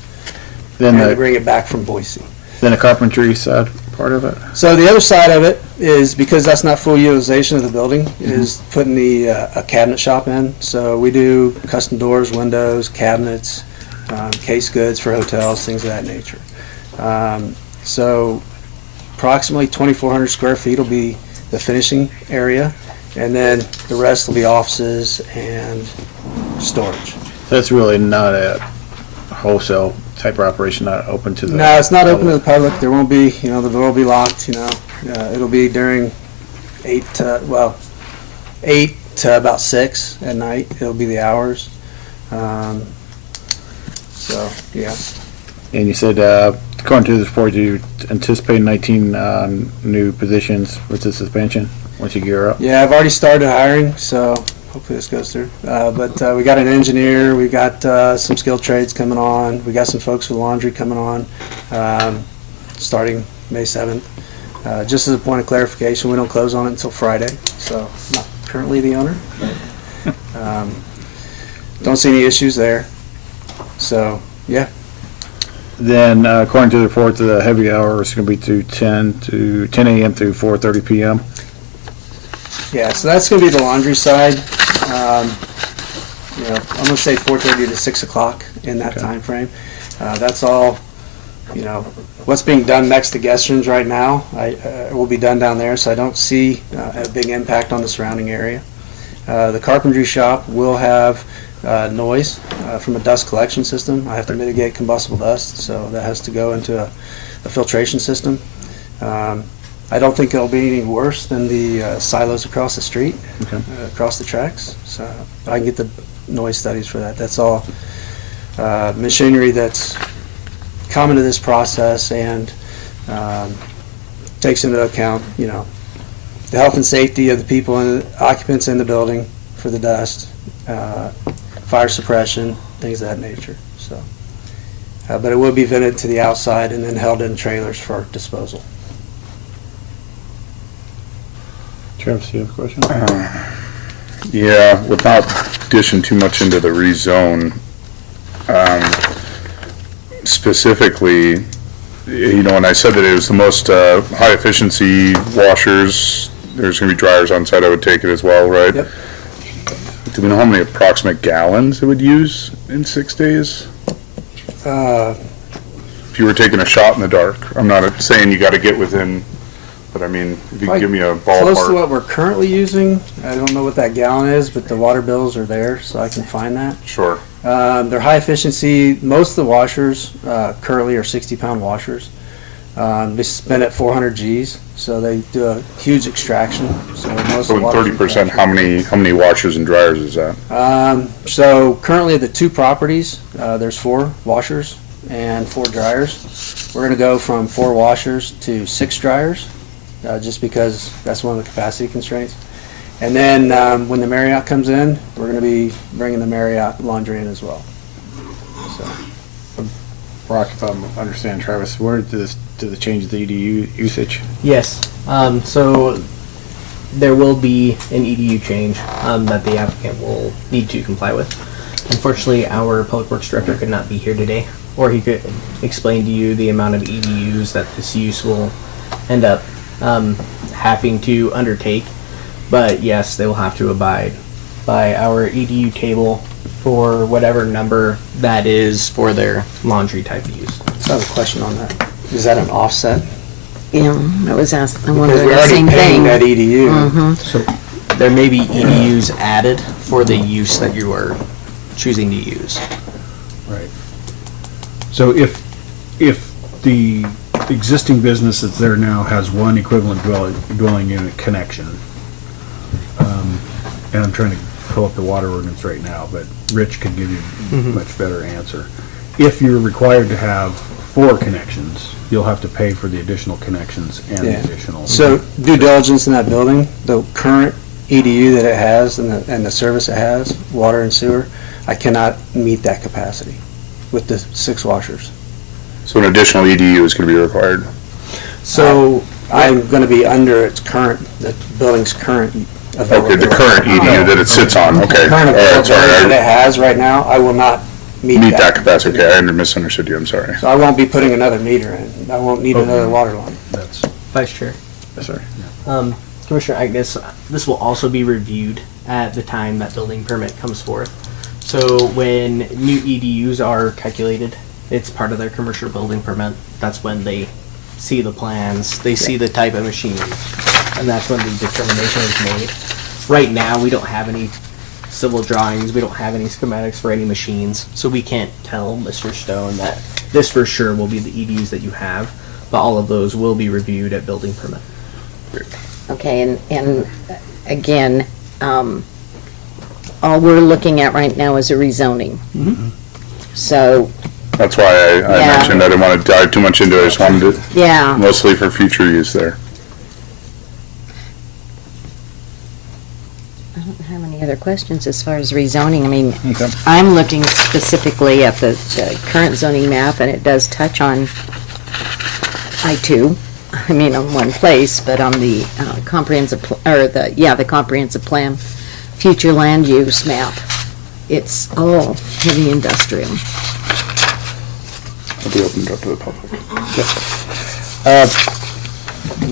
Then And to bring it back from Boise. Then the carpentry side part of it? So the other side of it is, because that's not full utilization of the building, is putting a cabinet shop in. So we do custom doors, windows, cabinets, case goods for hotels, things of that nature. So approximately 2,400 square feet will be the finishing area, and then the rest will be offices and storage. That's really not a wholesale type of operation, not open to the... No, it's not open to the public. There won't be, the door will be locked, It'll be during 8 to about 6 at night. It'll be the hours. So, yeah. And you said, according to this report, you anticipate 19 new positions with this expansion? once you gear up? Yeah, I've already started hiring, so hopefully this goes through. But we got an engineer, we got some skilled trades coming on, we got some folks with laundry coming on, starting May 7th. Just as a point of clarification, we don't close on it until Friday, so not currently the owner. But, don't see any issues there. So, yeah. Then, according to the report, the heavy hour is going to be to 10 a.m. through 4:30 p.m. Yeah, so that's going to be the laundry side. You know, I'm going to say 4:30 to 6 o'clock in that time frame. That's all, you know, what's being done next to guest rooms right now will be done down there, so I don't see a big impact on the surrounding area. The carpentry shop will have noise from a dust collection system. I have to mitigate combustible dust, so that has to go into a filtration system. I don't think it'll be any worse than the silos across the street, across the tracks. So I can get the noise studies for that. That's all machinery that's common to this process and takes into account, you know, the health and safety of the people and the occupants in the building for the dust, fire suppression, things of that nature. So, but it will be vented to the outside and then held in trailers for disposal. Travis, you have a question? Yeah, without dishing too much into the rezone, specifically, you know, when I said that it was the most high efficiency washers, there's going to be dryers on site, I would take it as well, right? Yep. Do we know how many approximate gallons it would use in 6 days? If you were taking a shot in the dark, I'm not saying you got to get within, but I mean, if you could give me a Close to ballpark. what we're currently using. I don't know what that gallon is, but the water bills are there, so I can find that. Sure. They're high efficiency. Most of the washers currently are 60-pound washers. They spin at 400 Gs, so they do a huge extraction. So most So of the water's 30%, how many washers and dryers is that? So currently the two properties, there's 4 washers and 4 dryers. We're gonna go from 4 washers to 6 dryers, just because that's one of the capacity constraints. And then when the Marriott comes in, we're gonna be bringing the Marriott laundry in as well. So. Brock, if I'm understanding Travis, where did the change the EDU usage? Yes. So there will be an EDU change that the applicant will need to comply with. Unfortunately, our Public Works Director could not be here today, or he could explain to you the amount of EDUs that this use will end up having to undertake. But yes, they will have to abide by our EDU table for whatever number that is for their laundry type use. So I have a question on that. Is that an offset? Yeah, I was asked, I Because wondered we're the already same paying thing. that EDU. So there may be EDUs added for the use that you are choosing to use. Right. So if the existing business that's there now has one equivalent dwelling unit connection, and I'm trying to pull up the water ordinance right now, but Rich could give you a much better answer. If you're required to have 4 connections, you'll have to pay for the additional connections and the Yeah. additional. So due diligence in that building, the current EDU that it has and the service it has, water and sewer, I cannot meet that capacity with the 6 washers. So an additional EDU is going to be required. So I'm going to be under the building's current Okay, availability. the current EDU that it sits on, okay. Current All right, availability that sorry, it has right now, I will not I meet that capacity, okay, I misunderstood you, I'm sorry. So I won't be putting another meter in. I won't need another water line. That's, Vice Chair. Yes, sir. Commissioner Agnes, this will also be reviewed at the time that building permit comes forth. So when new EDUs are calculated, it's part of their commercial building permit. That's when they see the plans, they see the type of machine, and that's when the determination is made. Right now, we don't have any civil drawings, we don't have any schematics for any machines, so we can't tell Mr. Stone that this for sure will be the EDUs that you have, but all of those will be reviewed at building permit. Okay, and again, all we're looking at right now is a rezoning. So, That's why I Yeah. mentioned I didn't want to dive too much into it, I just wanted it yeah, mostly for future use there. don't have any other questions as far as rezoning. I mean, Okay. I'm looking specifically at the current zoning map, and it does touch on I-2. I mean, on one place, but on the comprehensive, the comprehensive plan, future land use map, it's all heavy industrial. It'll be opened up to the public.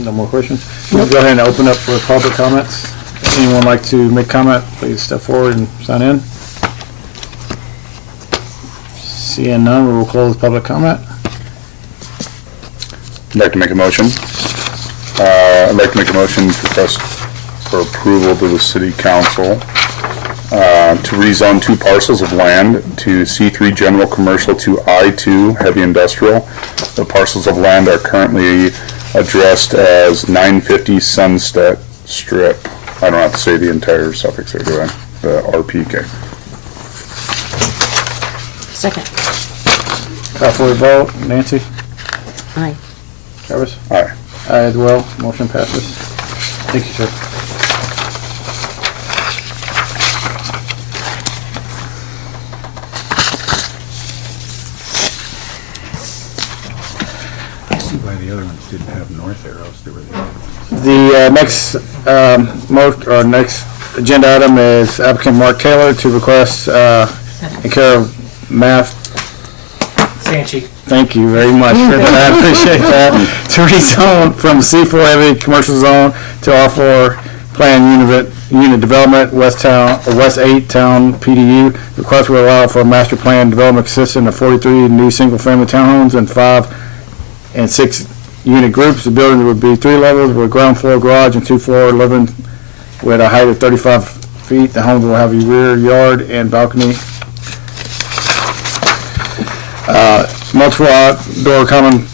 No more questions? We'll go ahead and open up for public comments. If anyone like to make comment, please step forward and sign in. Seeing none, we will close public comment. I'd like to make a motion. I'd like to make a motion to request for approval to the city council to rezone 2 parcels of land to C3 general commercial to I2 heavy industrial. The parcels of land are currently addressed as 950 Sunset Strip. I don't have to say the entire suffix there, do I? The RPK. Second. Call for a vote. Nancy? Aye. Travis? Aye. Aye as well. Motion passes. Thank you, sir. I see why the other ones didn't have north arrows. They were The next agenda item is applicant Mark Taylor to request in care of Math. Sanchi. Thank you very much for that. I appreciate that. To rezone from C4 heavy commercial zone to R4 planned unit development, West 8 Town PDU. Request will allow for a master plan development consisting of 43 new single-family townhomes and 5 and 6 unit groups. The building would be 3 levels with ground floor garage and 2-floor living with a height of 35 feet. The home will have a rear yard and balcony. Multiple outdoor common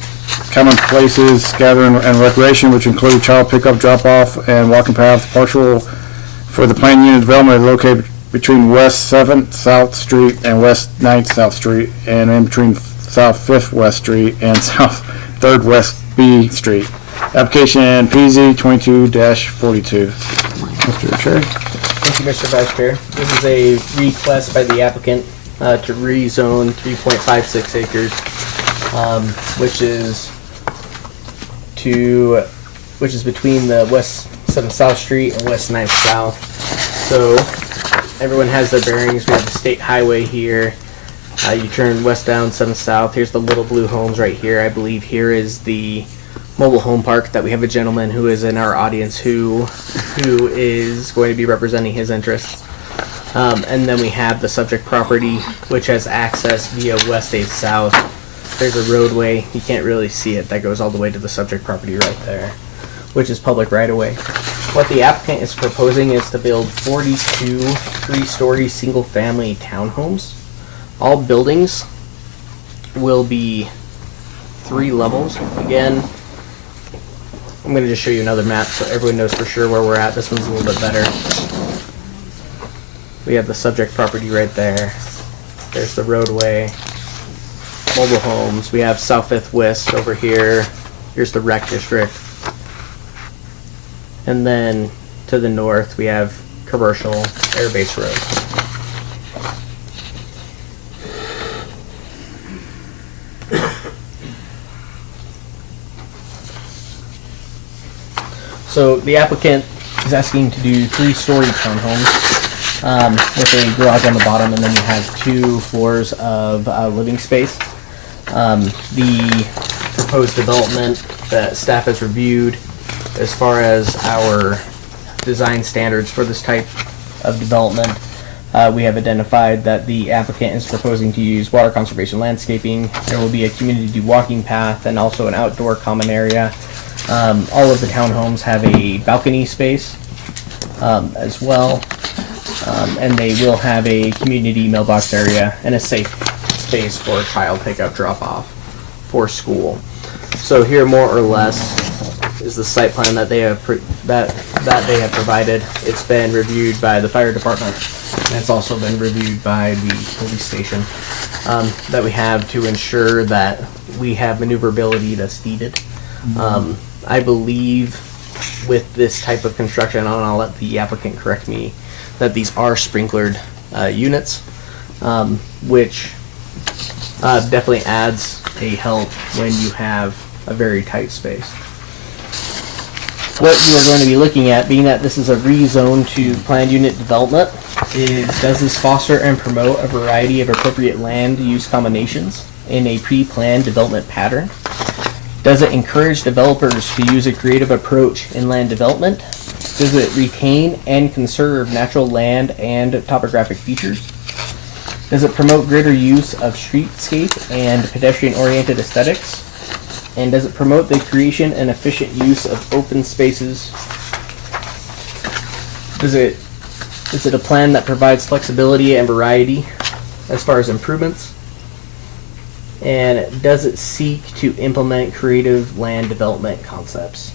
places, gathering and recreation, which include child pickup, drop-off, and walking paths. Partial for the planned unit development is located between West 7th South Street and West 9th South Street, and in between South 5th West Street and South 3rd West B Street. Application PZ 22-42. Mr. Chair. Thank you, Mr. Vice Chair. This is a request by the applicant to rezone 3.56 acres, which is between the West 7th South Street and West 9th South. So everyone has their bearings. We have the state highway here. You turn westbound 7th South. Here's the little blue homes right here. I believe here is the mobile home park that we have a gentleman who is in our audience who is going to be representing his interests. And then we have the subject property, which has access via West 8th South. There's a roadway, you can't really see it, that goes all the way to the subject property right there, which is public right away. What the applicant is proposing is to build 42 3-story single-family townhomes. All buildings will be 3 levels. Again, I'm going to just show you another map so everyone knows for sure where we're at. This one's a little bit better. We have the subject property right there. There's the roadway, mobile homes. We have South 5th West over here. Here's the rec district. And then to the north, we have commercial Air Base Road. So the applicant is asking to do 3-story townhomes. With a garage on the bottom, and then you have 2 floors of living space. The proposed development that staff has reviewed as far as our design standards for this type of development, we have identified that the applicant is proposing to use water conservation landscaping. There will be a community walking path and also an outdoor common area. All of the townhomes have a balcony space as well. And they will have a community mailbox area and a safe space for child pickup drop-off for school. So here, more or less, is the site plan that they have that they have provided. It's been reviewed by the fire department, and it's also been reviewed by the police station that we have to ensure that we have maneuverability that's needed. I believe with this type of construction, and I'll let the applicant correct me, that these are sprinklered units, which definitely adds a help when you have a very tight space. What you are going to be looking at, being that this is a rezone to planned unit development, is does this foster and promote a variety of appropriate land use combinations in a pre-planned development pattern? Does it encourage developers to use a creative approach in land development? Does it retain and conserve natural land and topographic features? Does it promote greater use of streetscape and pedestrian-oriented aesthetics? And does it promote the creation and efficient use of open spaces? Is it a plan that provides flexibility and variety as far as improvements? And does it seek to implement creative land development concepts?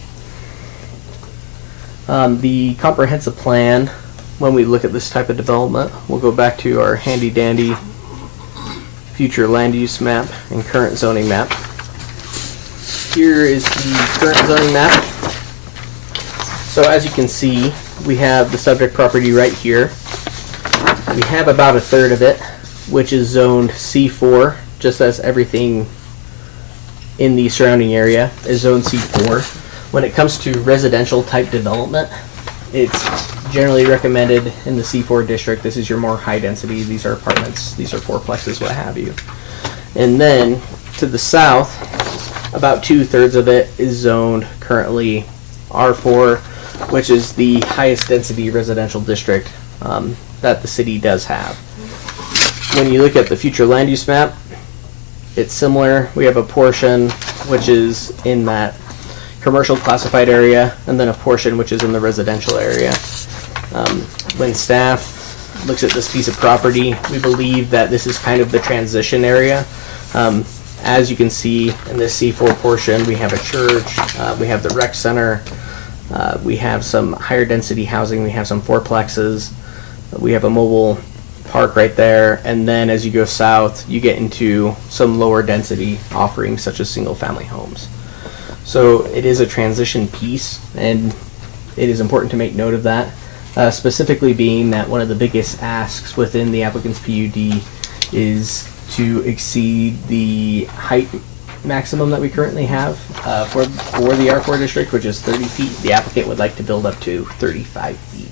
The comprehensive plan, when we look at this type of development, we'll go back to our handy dandy future land use map and current zoning map. Here is the current zoning map. So as you can see, we have the subject property right here. We have about a third of it, which is zoned C4, just as everything in the surrounding area is zoned C4. When it comes to residential type development, it's generally recommended in the C4 district. This is your more high density. These are apartments, these are fourplexes, what have you. And then to the south, about 2/3 of it is zoned currently R4, which is the highest density residential district that the city does have. When you look at the future land use map, it's similar. We have a portion which is in that commercial classified area, and then a portion which is in the residential area. When staff looks at this piece of property, we believe that this is kind of the transition area. As you can see in this C4 portion, we have a church, we have the rec center, we have some higher density housing, we have some fourplexes, we have a mobile park right there, and then as you go south, you get into some lower density offerings such as single family homes. So it is a transition piece, and it is important to make note of that, specifically being that one of the biggest asks within the applicant's PUD is to exceed the height maximum that we currently have for the R4 district, which is 30 feet. The applicant would like to build up to 35 feet.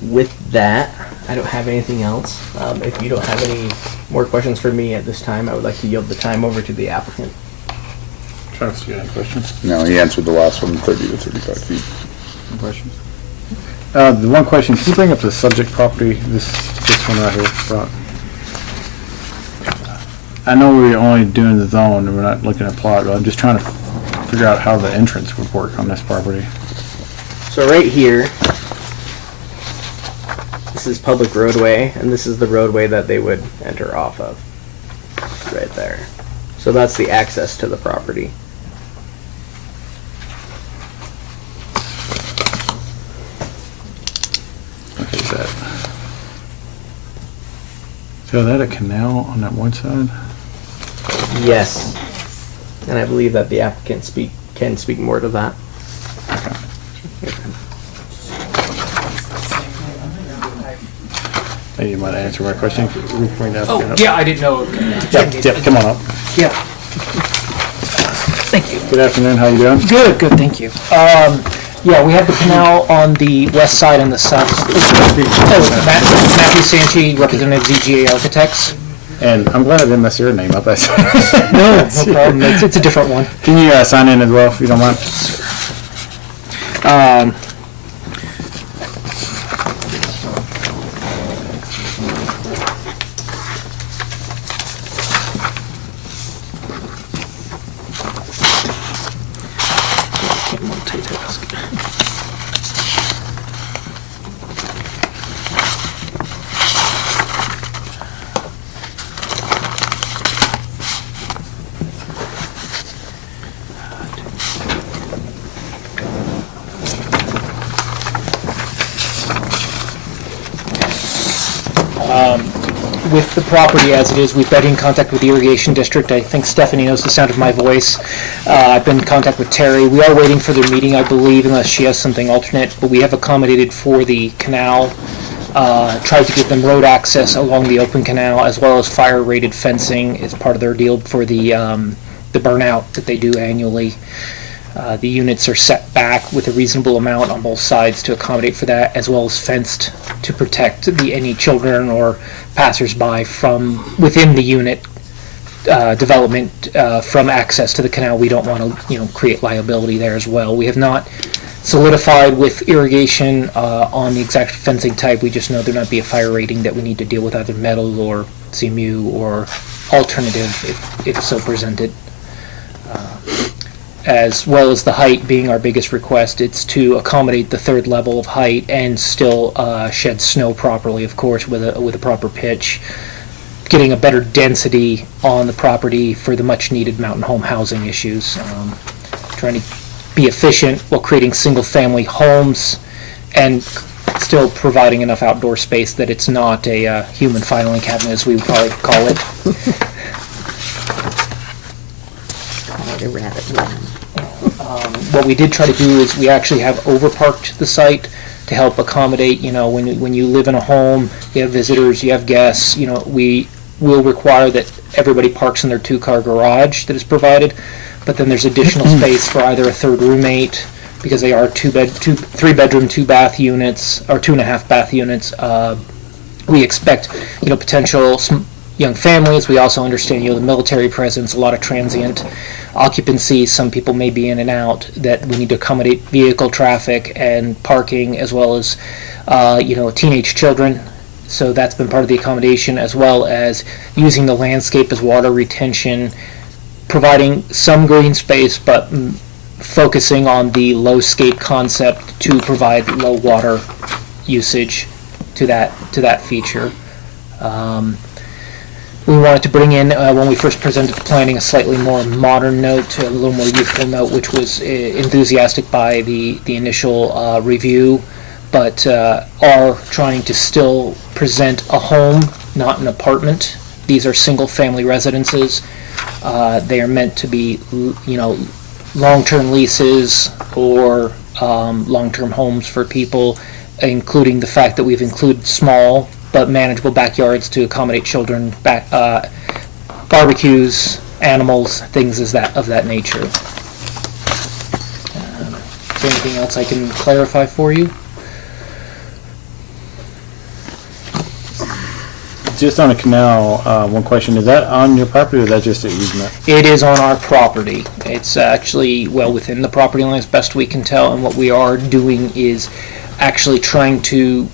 With that, I don't have anything else. If you don't have any more questions for me at this time, I would like to yield the time over to the applicant. Travis, you got any questions? No, he answered the last one, 30 to 35 feet. No questions? The one question, can you bring up the subject property, this one right here, Brock? I know we're only doing the zone and we're not looking at plot, but I'm just trying to figure out how the entrance would work on this property. So right here, this is public roadway, and this is the roadway that they would enter off of, right there. So that's the access to the property. Okay, is that? So is that a canal on that one side? Yes, and I believe that the applicant can speak more to that. Hey, you might answer my question. We can bring that Oh, up. yeah, I didn't know. Yeah, come on up. Yeah. Thank you. Good afternoon, how you doing? Good, good, thank you. Yeah, we have the canal on the west side and the south. Oh, Matthew Sanchi, representative ZGA Architects. And I'm glad I didn't mess your name up. No, no problem. It's a different one. Can you sign in as well, if you don't mind? with the property as it is. We've been in contact with the irrigation district. I think Stephanie knows the sound of my voice. I've been in contact with Terry. We are waiting for their meeting, I believe, unless she has something alternate, but we have accommodated for the canal, tried to give them road access along the open canal, as well as fire-rated fencing as part of their deal for the burnout that they do annually. The units are set back with a reasonable amount on both sides to accommodate for that, as well as fenced to protect any children or passersby from within the unit development from access to the canal. We don't want to, create liability there as well. We have not solidified with irrigation on the exact fencing type. We just know there might be a fire rating that we need to deal with, either metal or CMU or alternative if so presented. As well as the height being our biggest request, it's to accommodate the third level of height and still shed snow properly, of course, with a proper pitch, getting a better density on the property for the much needed mountain home housing issues. Trying to be efficient while creating single family homes and still providing enough outdoor space that it's not a human filing cabinet, as we would probably call it. A rabbit run. What we did try to do is we actually have overparked the site to help accommodate, when you live in a home, you have visitors, you have guests, we will require that everybody parks in their 2-car garage that is provided, but then there's additional space for either a third roommate, because they are 3-bedroom, 2-bath units, or 2.5 bath units. We expect, potential young families. We also understand, the military presence, a lot of transient occupancy. Some people may be in and out, that we need to accommodate vehicle traffic and parking, as well as, teenage children. So that's been part of the accommodation, as well as using the landscape as water retention, providing some green space, but focusing on the low scape concept to provide low water usage to that feature. We wanted to bring in, when we first presented the planning, a slightly more modern note, a little more youthful note, which was enthusiastic by the initial review, but are trying to still present a home, not an apartment. These are single-family residences. They are meant to be, long-term leases or long-term homes for people, including the fact that we've included small but manageable backyards to accommodate children, barbecues, animals, things of that nature. Is there anything else I can clarify for you? Just on a canal, one question, is that on your property or is that just an easement? It is on our property. It's actually well within the property line as best we can tell, and what we are doing is actually trying to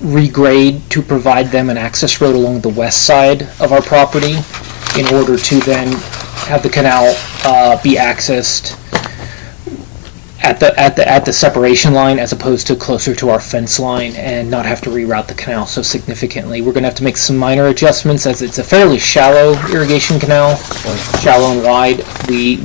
regrade to provide them an access road along the west side of our property in order to then have the canal be accessed at the separation line, as opposed to closer to our fence line, and not have to reroute the canal so significantly. We're going to have to make some minor adjustments, as it's a fairly shallow irrigation canal, shallow and wide. We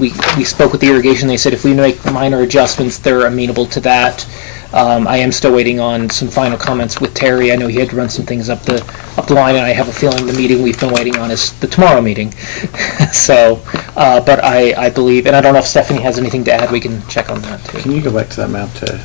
spoke with the irrigation. They said if we make minor adjustments, they're amenable to that. I am still waiting on some final comments with Terry. I know he had to run some things up the line, and I have a feeling the meeting we've been waiting on is the tomorrow meeting. So, but I believe, and I don't know if Stephanie has anything to add. We can check on that too. Can you go back to that map too?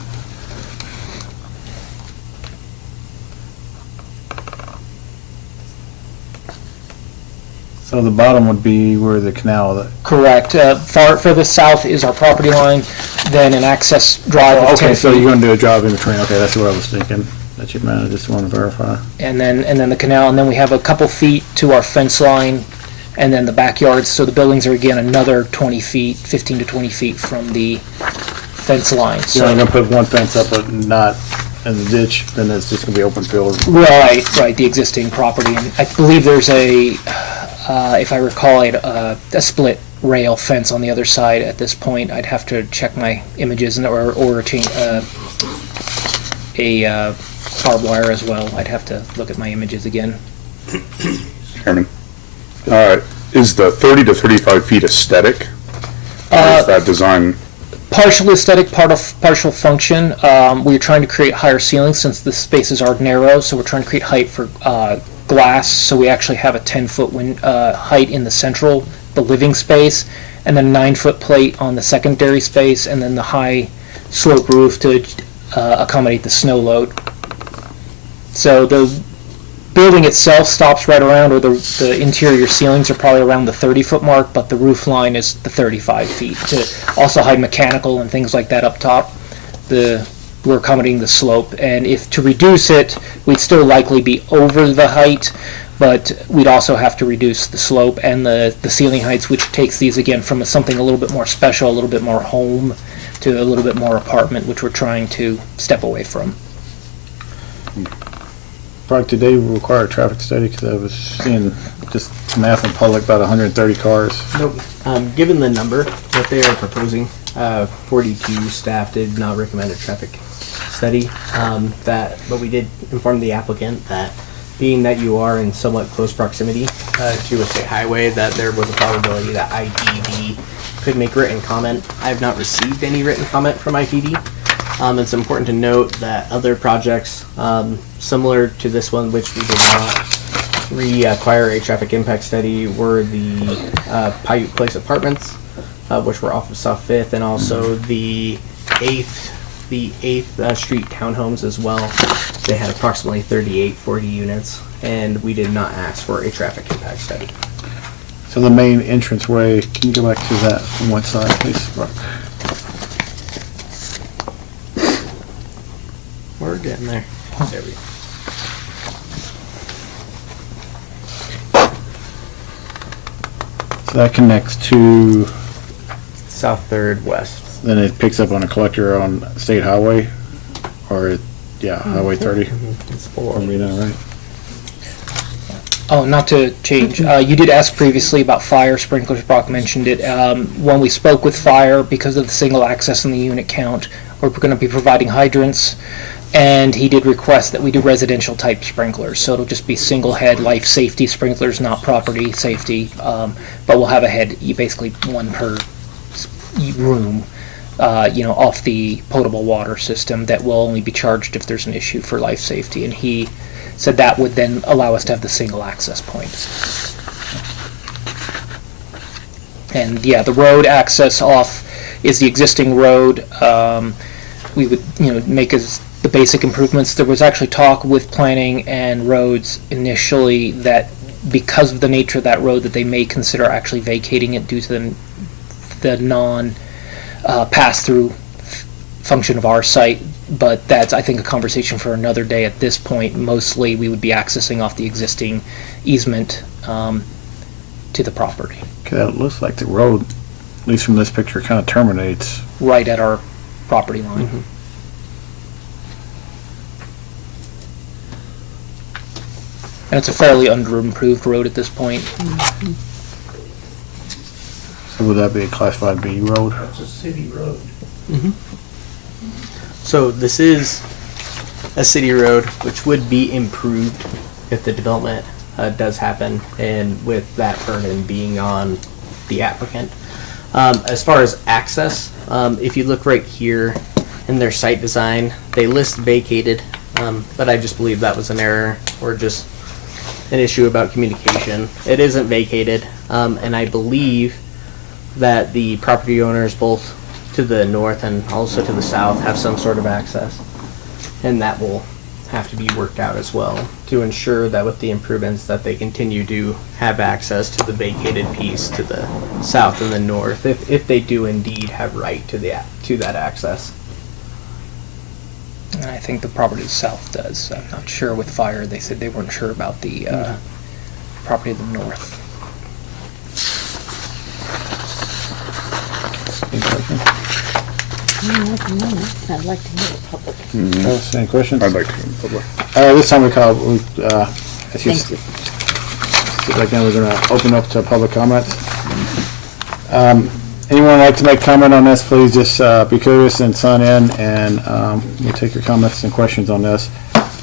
So the bottom would be where the canal. Correct. Further south is our property line, then an access drive of 10 Okay, so feet. you're going to do a drive in between. Okay, that's what I was thinking. That you meant. I just want to verify. And then the canal, and then we have a couple feet to our fence line, and then the backyards. So the buildings are again another 20 feet, 15 to 20 feet from the fence line. You're only going to put one fence up, but not in the ditch. Then it's just going to be open field. Right, the existing property, and I believe there's a, if I recall, a split rail fence on the other side at this point. I'd have to check my images or change a barbed wire as well. I'd have to look at my images again. Chairman, is the 30 to 35 feet aesthetic? Or is that design? partial aesthetic, partial function. We're trying to create higher ceilings since the spaces are narrow, so we're trying to create height for glass. So we actually have a 10-foot height in the central, the living space, and then a 9-foot plate on the secondary space, and then the high slope roof to accommodate the snow load. So the building itself stops right around, or the interior ceilings are probably around the 30-foot mark, but the roof line is the 35 feet to also hide mechanical and things like that up top. We're accommodating the slope, and if to reduce it, we'd still likely be over the height, but we'd also have to reduce the slope and the ceiling heights, which takes these again from something a little bit more special, a little bit more home, to a little bit more apartment, which we're trying to step away from. Probably today will require a traffic study, because I was seeing just math in public about 130 cars. Nope. Given the number that they are proposing, 42 staff did not recommend a traffic study. But we did inform the applicant that being that you are in somewhat close proximity to a state highway, that there was a probability that ITD could make written comment. I have not received any written comment from ITD. It's important to note that other projects similar to this one, which we did not require a traffic impact study, were the Paiute Place Apartments, which were off of South 5th, and also the 8th Street townhomes as well. They had approximately 40 units, and we did not ask for a traffic impact study. So the main entranceway, can you go back to that on one side, please, Brooke? We're getting there. There we go. So that connects to, South 3rd West. then it picks up on a collector on State Highway, or, Highway 30. It's four. Am I reading that right? Oh, not to change. You did ask previously about fire sprinklers. Brock mentioned it. When we spoke with fire, because of the single access and the unit count, we're going to be providing hydrants, and he did request that we do residential type sprinklers. So it'll just be single head life safety sprinklers, not property safety. But we'll have a head, basically one per room, off the potable water system that will only be charged if there's an issue for life safety. And he said that would then allow us to have the single access point. And the road access off is the existing road. We would, make the basic improvements. There was actually talk with planning and roads initially that because of the nature of that road, that they may consider actually vacating it due to the non pass-through function of our site. But that's, I think, a conversation for another day at this point. Mostly we would be accessing off the existing easement to the property. Okay, that looks like the road, at least from this picture, kind of terminates. Right at our property line. Mm-hmm. And it's a fairly under-improved road at this point. So would that be a Class 5B road? That's a city road. So this is a city road, which would be improved if the development does happen, and with that burden being on the applicant. As far as access, if you look right here in their site design, they list vacated, but I just believe that was an error or just an issue about communication. It isn't vacated, and I believe that the property owners both to the north and also to the south have some sort of access, and that will have to be worked out as well to ensure that with the improvements that they continue to have access to the vacated piece to the south and the north, if they do indeed have right to that access. And I think the property to the south does. I'm not sure with fire. They said they weren't sure about the property to the north. Any questions? I'd like to hear the public. Any questions? I'd like to. Public. This time we call, Thank you. like now we're gonna open up to public comments. Anyone like to make comment on this, please just be curious and sign in, and we'll take your comments and questions on this.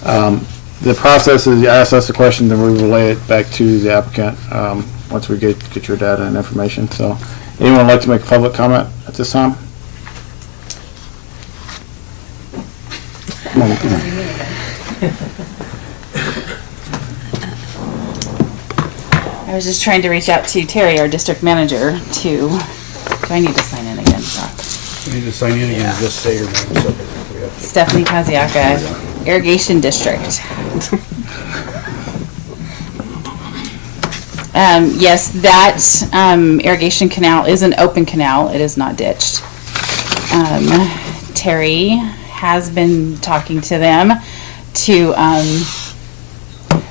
The process is you ask us a question, then we relay it back to the applicant once we get your data and information. So anyone like to make a public comment at this time? I was just trying to reach out to Terry, our district manager, do I need to sign in again? You need to sign in again, and just say your name. So we have to- Stephanie Kaziaka, Irrigation District. Yes, that irrigation canal is an open canal. It is not ditched. Terry has been talking to them to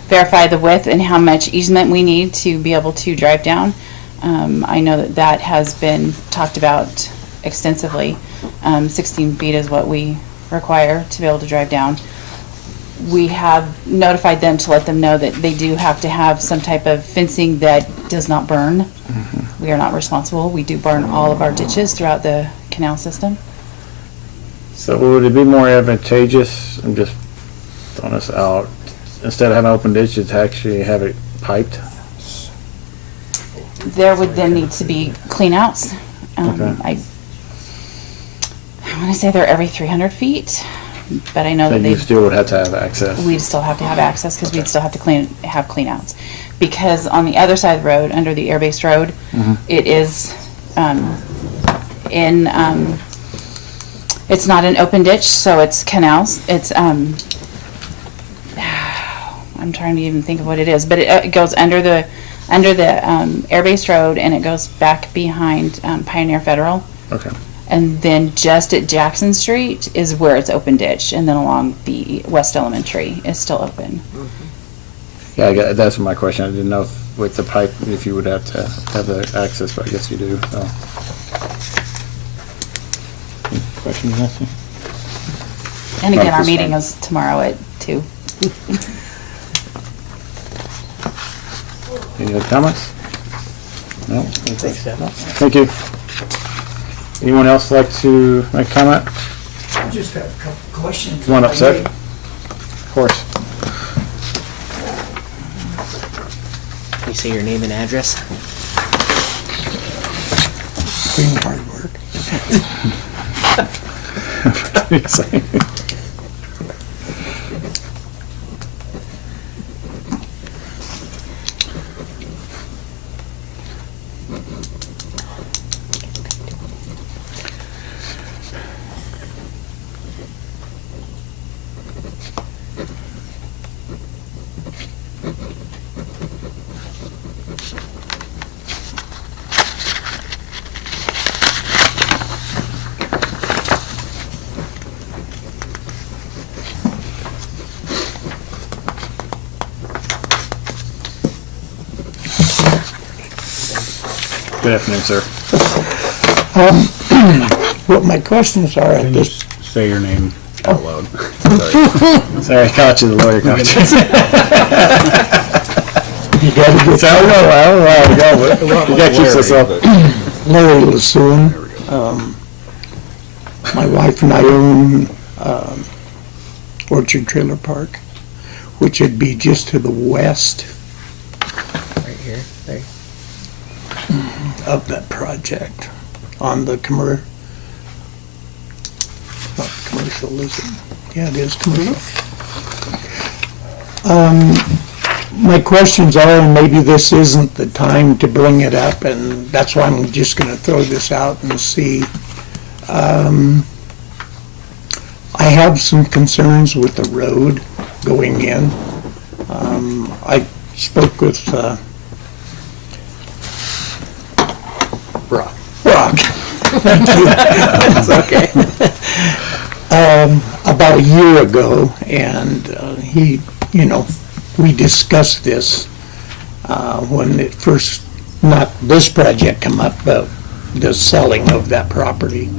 verify the width and how much easement we need to be able to drive down. I know that that has been talked about extensively. 16 feet is what we require to be able to drive down. We have notified them to let them know that they do have to have some type of fencing that does not burn. We are not responsible. We do burn all of our ditches throughout the canal system. So would it be more advantageous, I'm just throwing this out, instead of having open ditches, to actually have it piped? There would then need to be clean outs. Okay. I want to say they're every 300 feet, but I know that Then you still would have to have access. we'd still have to have access because we'd still have to have clean outs. Because on the other side of the road, under the air-based road, it is it's not an open ditch, so it's canals. It's I'm trying to even think of what it is, but it goes under the air-based road, and it goes back behind Pioneer Federal. Okay. And then just at Jackson Street is where it's open ditch, and then along the West Elementary is still open. Yeah, that's my question. I didn't know if with the pipe, if you would have to have the access, but I guess you do, so. Any questions, Nancy? And again, Not our this meeting one. is tomorrow at 2. Any other comments? No? Thanks, Jeff. No? Thank you. Anyone else like to make a comment? I just have a couple of questions. Come on up, Seth. Of course. Can you say your name and address? Doing hard work. Good afternoon, sir. What my questions are at Can you this, say your name out loud? Sorry, I caught you, the lawyer caught you. you gotta get I don't know, you gotta keep this up. Larry Lassoon. My wife and I own Orchard Trailer Park, which would be just to the west Right here. There. of that project on the not commercial, is it? Yeah, it is commercial. My questions are, and maybe this isn't the time to bring it up, and that's why I'm just gonna throw this out and see. I have some concerns with the road going in. I spoke with, Brock. Brock. Thank you. It's okay. About a year ago, and he, we discussed this when it first, not this project come up, but the selling of that property.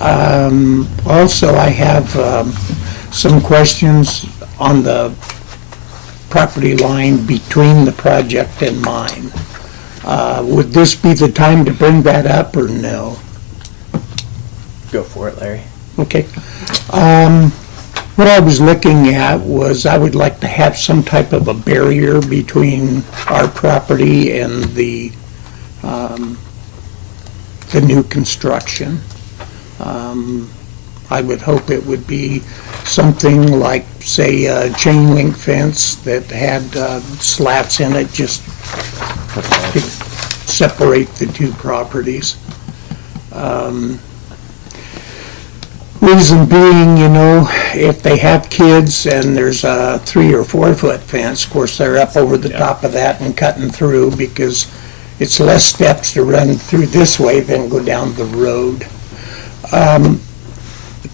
Also, I have some questions on the property line between the project and mine. Would this be the time to bring that up, or no? Go for it, Larry. Okay. What I was looking at was I would like to have some type of a barrier between our property and the new construction. I would hope it would be something like, say, a chain link fence that had slats in it just to separate the two properties. Reason being, if they have kids and there's a 3 or 4 foot fence, of course, they're up over the top of that and cutting through because it's less steps to run through this way than go down the road.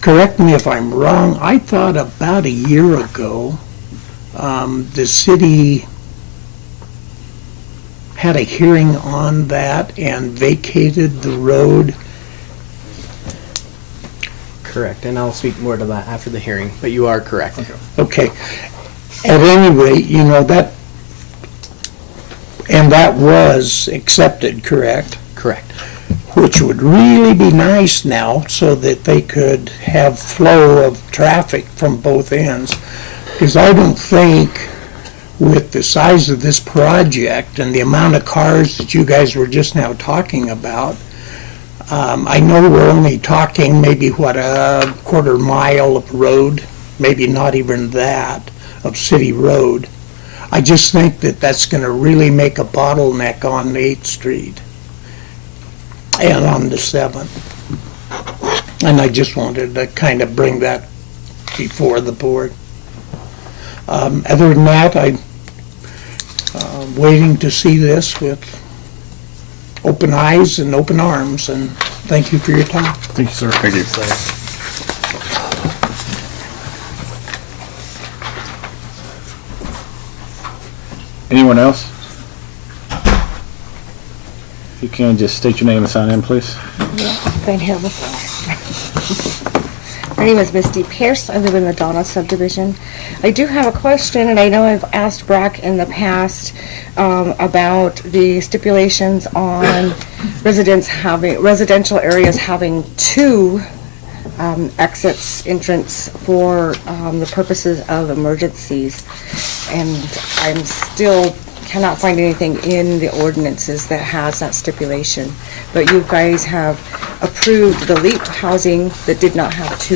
Correct me if I'm wrong, I thought about a year ago, the city had a hearing on that and vacated the road. Correct, and I'll speak more to that after the hearing, but you are correct. Okay. At any rate, that was accepted, correct? Correct. Which would really be nice now so that they could have flow of traffic from both ends. Because I don't think with the size of this project and the amount of cars that you guys were just now talking about, I know we're only talking maybe, a quarter mile of road, maybe not even that, of city road. I just think that that's going to really make a bottleneck on 8th Street and on the 7th. And I just wanted to kind of bring that before the board. Other than that, I'm waiting to see this with open eyes and open arms, and thank you for your time. Thank you, sir. Thank you. Anyone else? If you can, just state your name and sign in, please. Been here before. My name is Misty Pierce. I live in the Donna subdivision. I do have a question, and I know I've asked Brock in the past about the stipulations on residential areas having 2 exits, entrance for the purposes of emergencies. And I'm still cannot find anything in the ordinances that has that stipulation. But you guys have approved the LEAP housing that did not have 2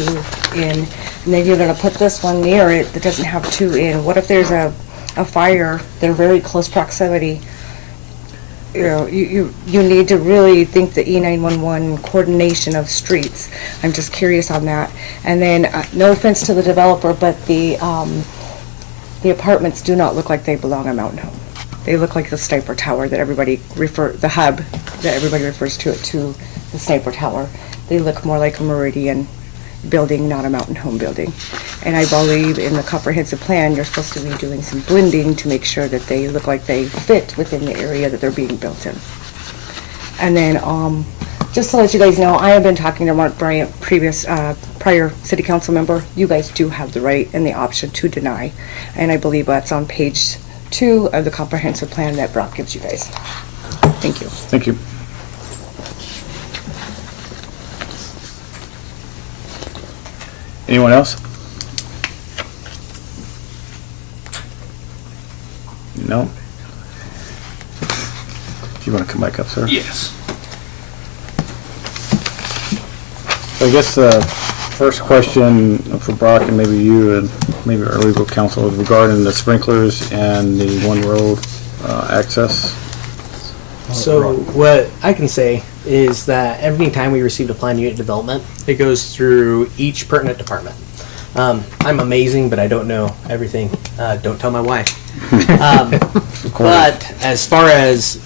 in, and then you're gonna put this one near it that doesn't have 2 in. What if there's a fire, they're very close proximity? You need to really think the E911 coordination of streets. I'm just curious on that. And then, no offense to the developer, but the apartments do not look like they belong on Mountain Home. They look like the Sniper Tower that the hub that everybody refers to the Sniper Tower. They look more like a Meridian building, not a Mountain Home building. And I believe in the comprehensive plan, you're supposed to be doing some blending to make sure that they look like they fit within the area that they're being built in. And then, just to let you guys know, I have been talking to Mark Bryant, prior city council member. You guys do have the right and the option to deny. And I believe that's on page 2 of the comprehensive plan that Brock gives you guys. Thank you. Thank you. Anyone else? No? If you want to come back up, sir? Yes. So I guess the first question for Brock and maybe you and maybe our legal counsel is regarding the sprinklers and the one road access. So what I can say is that every time we receive a plan unit development, it goes through each pertinent department. I'm amazing, but I don't know everything. Don't tell my wife. But as far as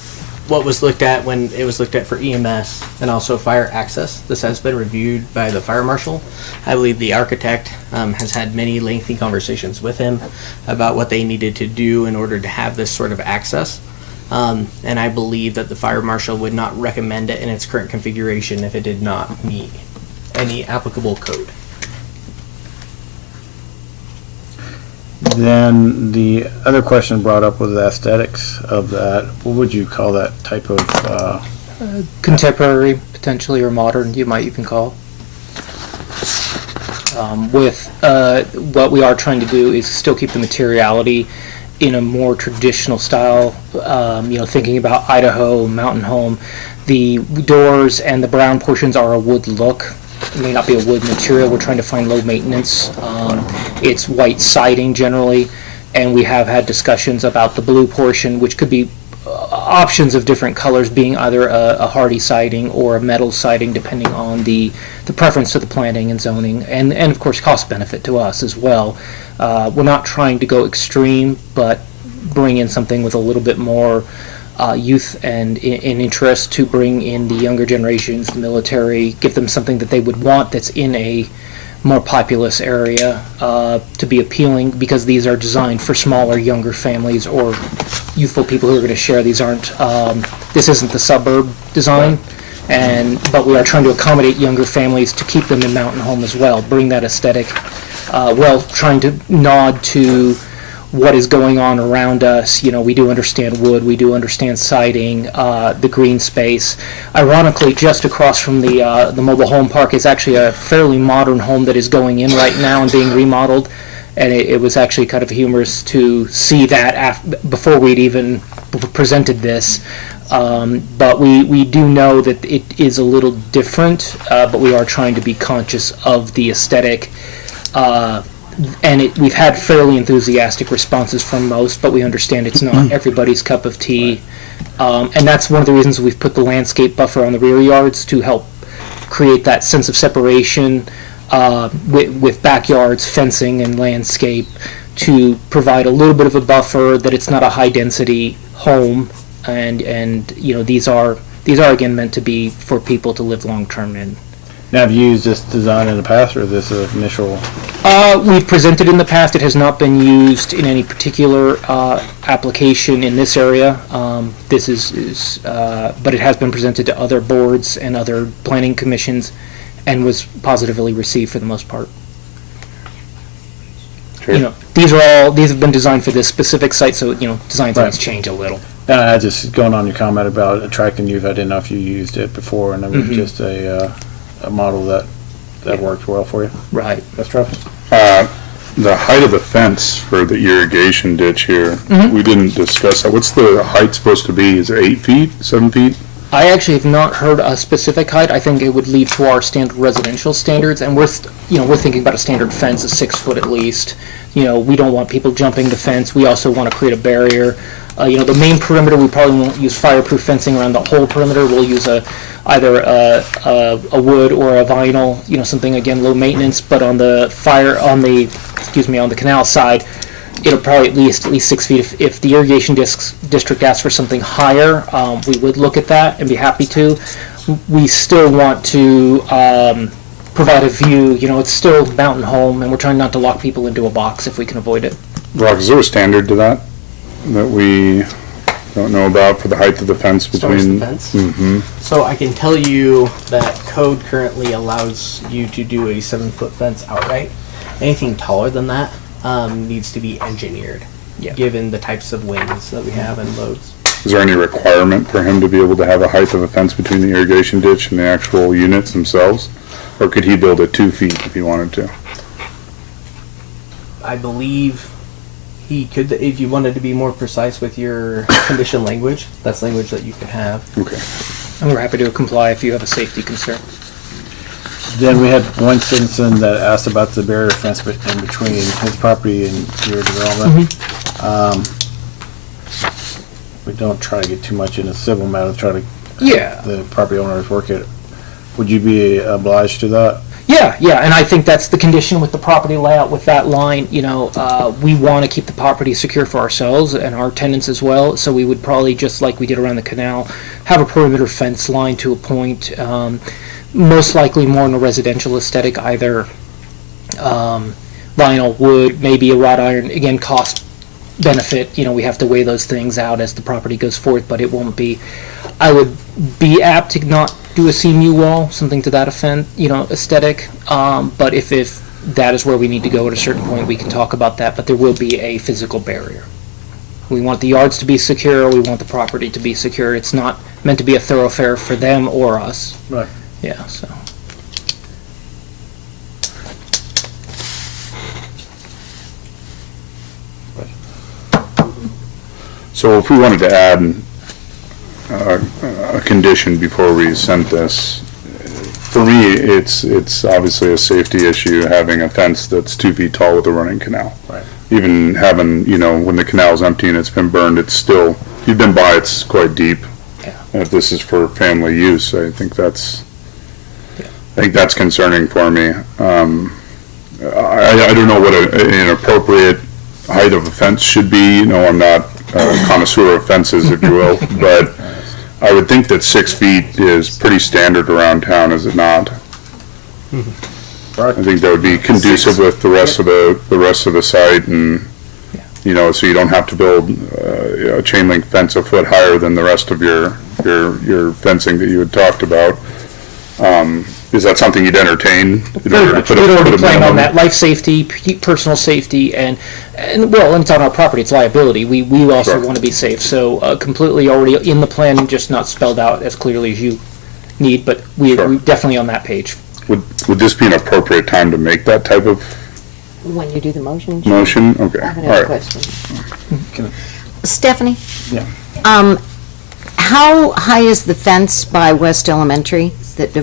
what was looked at when it was looked at for EMS and also fire access, this has been reviewed by the fire marshal. I believe the architect has had many lengthy conversations with him about what they needed to do in order to have this sort of access. And I believe that the fire marshal would not recommend it in its current configuration if it did not meet any applicable code. Then the other question brought up was the aesthetics of that. What would you call that type of? Contemporary, potentially, or modern, you might even call. With what we are trying to do is still keep the materiality in a more traditional style. Thinking about Idaho, Mountain Home, the doors and the brown portions are a wood look. it may not be a wood material. We're trying to find low maintenance. It's white siding generally, and we have had discussions about the blue portion, which could be options of different colors, being either a hardy siding or a metal siding, depending on the preference to the planning and zoning, and of course cost benefit to us as well. We're not trying to go extreme, but bring in something with a little bit more youth and interest to bring in the younger generations, the military, give them something that they would want that's in a more populous area to be appealing, because these are designed for smaller, younger families or youthful people who are going to share. These aren't, this isn't the suburb design, but we are trying to accommodate younger families to keep them in Mountain Home as well, bring that aesthetic, while trying to nod to what is going on around us. You know, we do understand wood, we do understand siding, the green space. Ironically, just across from the mobile home park is actually a fairly modern home that is going in right now and being remodeled. And it was actually kind of humorous to see that before we'd even presented this. But we do know that it is a little different, but we are trying to be conscious of the aesthetic. And we've had fairly enthusiastic responses from most, but we understand it's not everybody's cup of tea. And that's one of the reasons we've put the landscape buffer on the rear yards, to help create that sense of separation with backyards, fencing, and landscape, to provide a little bit of a buffer, that it's not a high-density home. And you know, these are again meant to be for people to live long-term in. Now, have you used this design in the past, or is this an initial? We've presented in the past. It has not been used in any particular application in this area. This is but it has been presented to other boards and other planning commissions, and was positively received for the most part. Sure. You know, these have been designed for this specific site, so you know, designs always change a little. I just going on your comment about attracting youth. I didn't know if you used it before, and it was just a model that worked well for you. Right. That's Travis. The height of the fence for the irrigation ditch here, we didn't discuss that. What's the height supposed to be? Is it 8 feet, 7 feet? I actually have not heard a specific height. I think it would lead to our standard residential standards, and we're thinking about a standard fence of 6 foot at least. You know, we don't want people jumping the fence. We also want to create a barrier. You know, the main perimeter, we probably won't use fireproof fencing around the whole perimeter. We'll use either a wood or a vinyl, you know, something again low maintenance. But on the on the canal side, it'll probably at least 6 feet. If the irrigation district asks for something higher, we would look at that and be happy to. We still want to provide a view. You know, it's still Mountain Home, and we're trying not to lock people into a box if we can avoid it. Brock, is there a standard to that we don't know about for the height of the fence As far as between? the fence? So I can tell you that code currently allows you to do a 7 foot fence outright. Anything taller than that needs to be engineered, given the types of winds that we have and loads. Is there any requirement for him to be able to have a height of a fence between the irrigation ditch and the actual units themselves? Or could he build it 2 feet if he wanted to? I believe he could, if you wanted to be more precise with your condition language, that's language that you could have. Okay. And we're happy to comply if you have a safety concern. Then we had one citizen that asked about the barrier fence in between his property and your development. We don't try to get too much into civil matters, try to the property owners work it. Would you be obliged to that? Yeah, and I think that's the condition with the property layout, with that line. You know, we want to keep the property secure for ourselves and our tenants as well, so we would probably, just like we did around the canal, have a perimeter fence line to a point, most likely more in a residential aesthetic, either vinyl, wood, maybe a wrought iron. Again, cost benefit, you know, we have to weigh those things out as the property goes forth, but it won't be, I would be apt to not do a CMU wall, something to that effect, you know, aesthetic. But if that is where we need to go at a certain point, we can talk about that. But there will be a physical barrier. We want the yards to be secure. We want the property to be secure. It's not meant to be a thoroughfare for them or us. Right. Yeah. So. So if we wanted to add a condition before we sent this, for me, it's obviously a safety issue having a fence that's 2 feet tall with a running canal. Right. Even having, when the canal's empty and it's been burned, it's still, if you've been by, it's quite deep. Yeah. And if this is for family use, I think that's concerning for me. I don't know what an appropriate height of a fence should be. I'm not a connoisseur of fences, if you will, but I would think that 6 feet is pretty standard around town, is it not? I think that would be conducive with the rest of the site, and so you don't have to build a chain link fence a foot higher than the rest of your fencing that you had talked about. Is that something you'd entertain? Very much. We'd already plan on that, life safety, personal safety, and it's on our property, it's liability. We also Sure. want to be safe, so completely already in the plan, just not spelled out as clearly as you need, but we're definitely on that page. Would this be an appropriate time to make that type of When you do the motion? motion? Okay, I have all another right. question. Stephanie? Yeah. How high is the fence by West Elementary? She is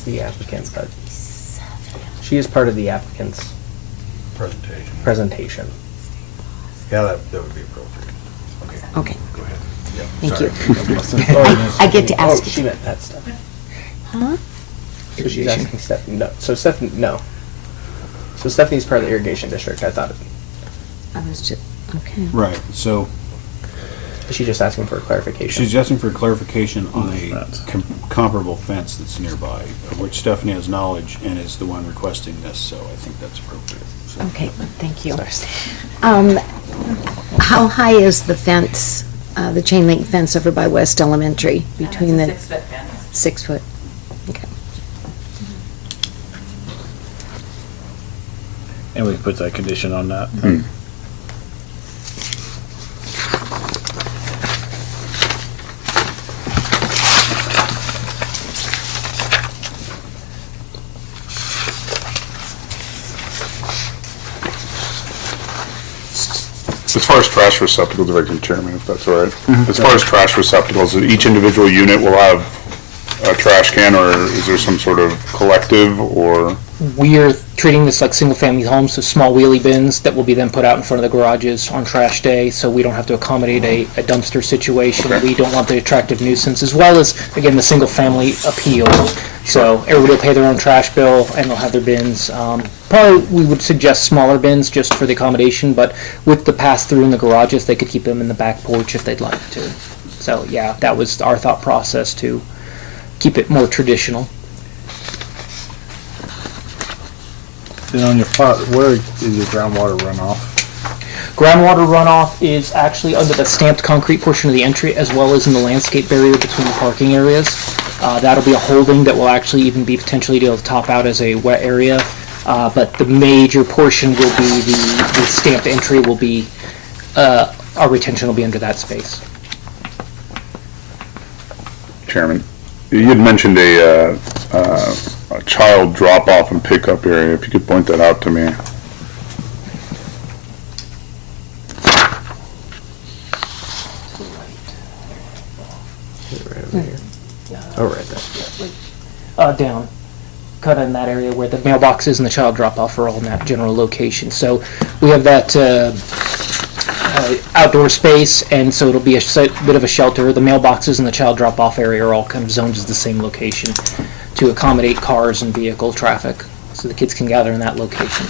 the applicant, but she is part of the applicant's presentation. Yeah, that would be appropriate. Okay, Go ahead. thank you. Oh, I get to ask. she meant that stuff. Huh? So she's asking Stephanie, no. So Stephanie, no. So Stephanie's part of the irrigation district, I thought. I was just, okay. Right, so Is she just asking for a clarification? she's asking for clarification on a comparable fence that's nearby, of which Stephanie has knowledge and is the one requesting this, so I think that's appropriate. So- Okay, thank you. How high is the fence, the chain link fence over by West Elementary? Between the 6 foot fence. 6 foot? Okay. And we can put that condition on that. As far as trash receptacles, Director Chairman, if that's all right. As far as trash receptacles, each individual unit will have a trash can, or is there some sort of collective, or? We are treating this like single-family homes, so small wheelie bins that will be then put out in front of the garages on trash day, so we don't have to accommodate a dumpster situation. Okay. We don't want the attractive nuisance, as well as, again, the single-family appeal. So everybody will pay their own trash bill, and they'll have their bins. Probably, we would suggest smaller bins just for the accommodation, but with the pass-through in the garages, they could keep them in the back porch if they'd like to. So, yeah, that was our thought process, to keep it more traditional. Then on your plot, where is your groundwater runoff? Groundwater runoff is actually under the stamped concrete portion of the entry, as well as in the landscape barrier between the parking areas. That'll be a holding that will actually even be potentially able to top out as a wet area. But the major portion will be the stamped entry will be, our retention will be under that space. Chairman, you had mentioned a child drop-off and pickup area. If you could point that out to me. Right over here. Oh, right there. Down, kind of in that area where the mailboxes and the child drop-off are all in that general location. So we have that outdoor space, and so it'll be a bit of a shelter. The mailboxes and the child drop-off area are all kind of zoned as the same location to accommodate cars and vehicle traffic, so the kids can gather in that location.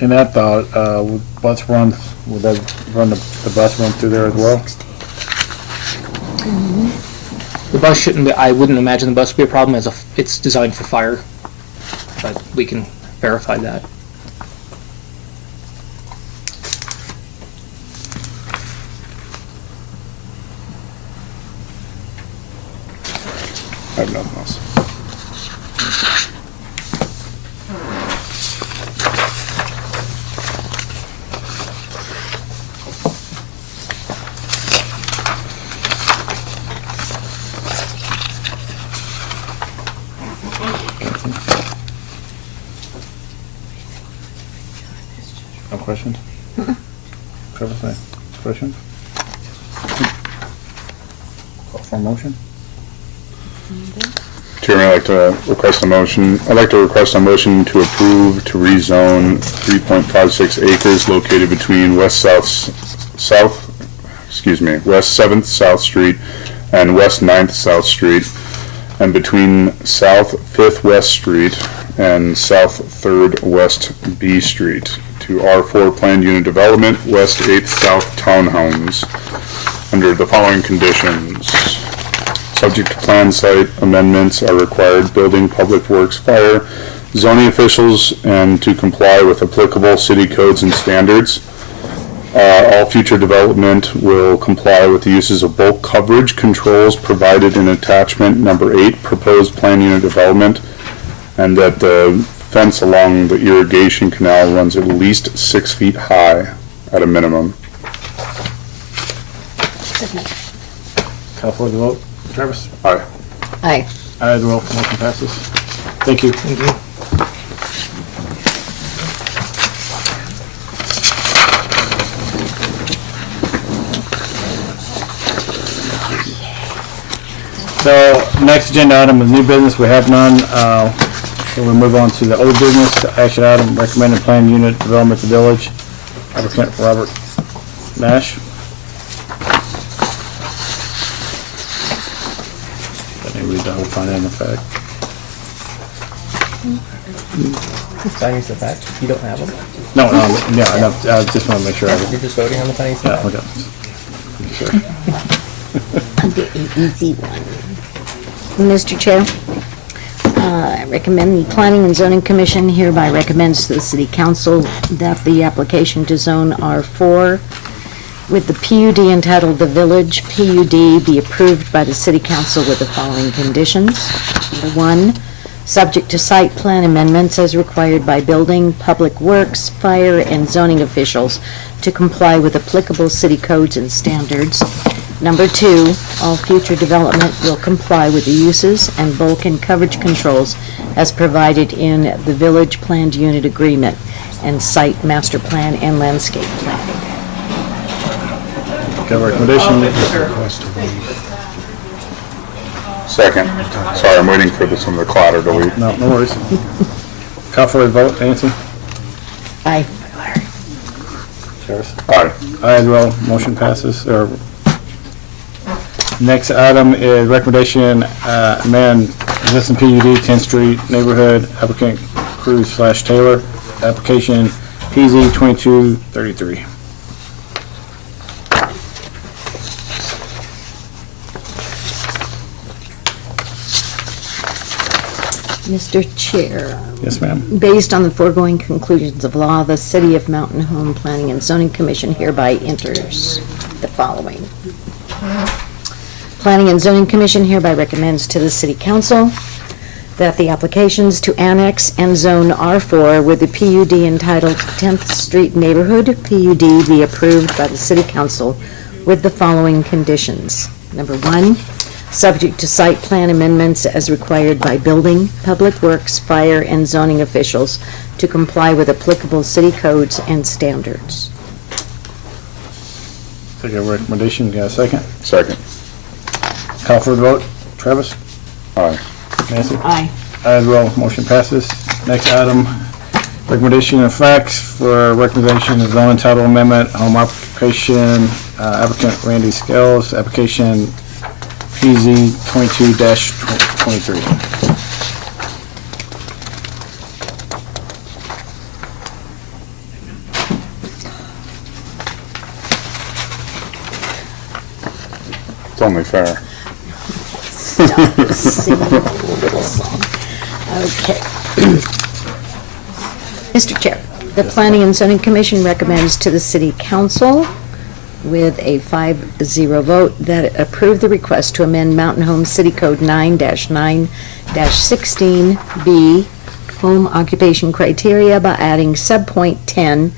In that thought, would the bus run through there as well? The bus shouldn't be, I wouldn't imagine the bus would be a problem, as it's designed for fire, but we can verify that. I have nothing else. No questions? Travis, questions? for a motion? Chairman, I'd like to request a motion. I'd like to request a motion to approve to rezone 3.56 acres located between West 7th South Street and West 9th South Street, and between South 5th West Street and South 3rd West B Street to R4 Planned Unit Development, West 8th South Townhomes, under the following conditions. Subject to plan site amendments are required, building, public works, fire, zoning officials, and to comply with applicable city codes and standards. All future development will comply with the uses of bulk coverage controls provided in attachment number 8, proposed plan unit development, and that the fence along the irrigation canal runs at least 6 feet high at a minimum. Call for the vote. Travis? Aye. Aye. Aye as well. Motion passes. Thank you. Thank you. So, next agenda item is new business. We have none. So we'll move on to the old business. Action item, recommended plan unit development to village. Applicant Robert Nash. Let me read the whole finding of fact. Findings of fact, you don't have them? No, yeah, I just want to make sure. You're just voting on the findings of Yeah, fact? okay. Sure. The easy one. Mr. Chair, I recommend the Planning and Zoning Commission hereby recommends to the City Council that the application to zone R4 with the PUD entitled The Village PUD be approved by the City Council with the following conditions. Number 1, subject to site plan amendments as required by building, public works, fire, and zoning officials to comply with applicable city codes and standards. Number 2, all future development will comply with the uses and bulk and coverage controls as provided in the Village Planned Unit Agreement and Site Master Plan and Landscape Plan. Okay, recommendation. Second. Sorry, I'm waiting for some of the clatter to leave. No worries. Call for a vote. Nancy? Aye. Travis? Aye. Aye as well. Motion passes. Next item is recommendation, amend existing PUD 10th Street neighborhood, applicant Cruz/Taylor, application PZ 2233. Mr. Chair, Yes, ma'am. based on the foregoing conclusions of law, the City of Mountain Home Planning and Zoning Commission hereby enters the following. Planning and Zoning Commission hereby recommends to the City Council that the applications to annex and zone R4 with the PUD entitled 10th Street Neighborhood PUD be approved by the City Council with the following conditions. Number 1, subject to site plan amendments as required by building, public works, fire, and zoning officials to comply with applicable city codes and standards. Take a recommendation. Got a second? Second. Call for the vote. Travis? Aye. Nancy? Aye. Aye as well. Motion passes. Next item, recommendation of facts for recommendation of zone title amendment, home occupation, applicant Randy Scales, application PZ 22-23. It's only fair. Stop singing a little song. Okay. Mr. Chair, the Planning and Zoning Commission recommends to the City Council with a 5-0 vote that approve the request to amend Mountain Home City Code 9-9-16B home occupation criteria by adding subpoint 10,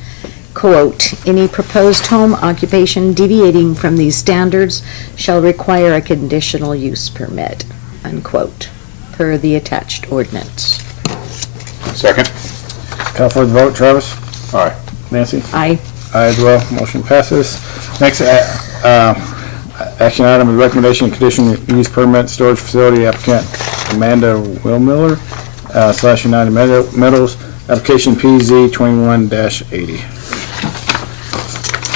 quote, any proposed home occupation deviating from these standards shall require a conditional use permit, unquote, per the attached ordinance. Second. Call for the vote. Travis? Aye. Nancy? Aye. Aye as well. Motion passes. Next, Action item is recommendation of conditional use permit storage facility applicant Amanda Willmiller, / United Metals, application PZ 21-80.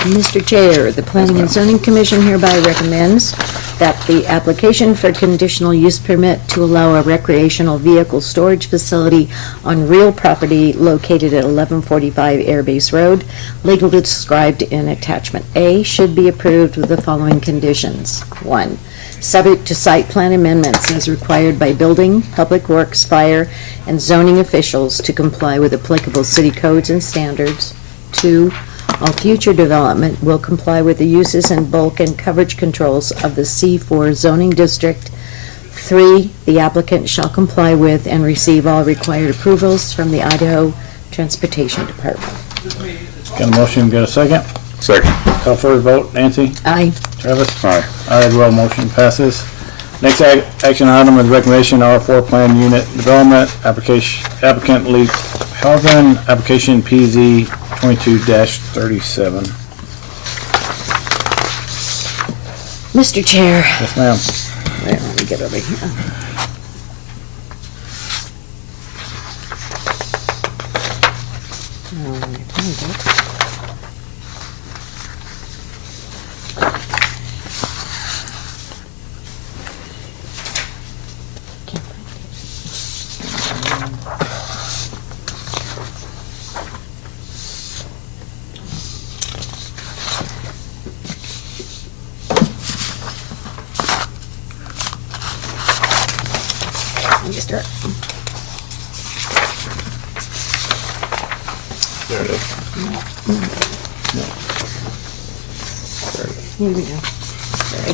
Mr. Chair, the Planning and Zoning Commission hereby recommends that the application for conditional use permit to allow a recreational vehicle storage facility on real property located at 1145 Airbase Road, legally described in attachment A, should be approved with the following conditions. 1. Subject to site plan amendments as required by building, public works, fire, and zoning officials to comply with applicable city codes and standards. 2. All future development will comply with the uses and bulk and coverage controls of the C4 zoning district. 3, the applicant shall comply with and receive all required approvals from the Idaho Transportation Department. Got a motion, got a second? Second. Call for a vote. Nancy? Aye. Travis? Aye. Aye as well, motion passes. Next action item is recognition R4 plan unit development, applicant Lee Halvin, application PZ 22-37. Mr. Chair. Yes, ma'am. Wait, let me get over here. Oh, let me find it. Can't find it. Let me start. There it is. Here we go. Sorry.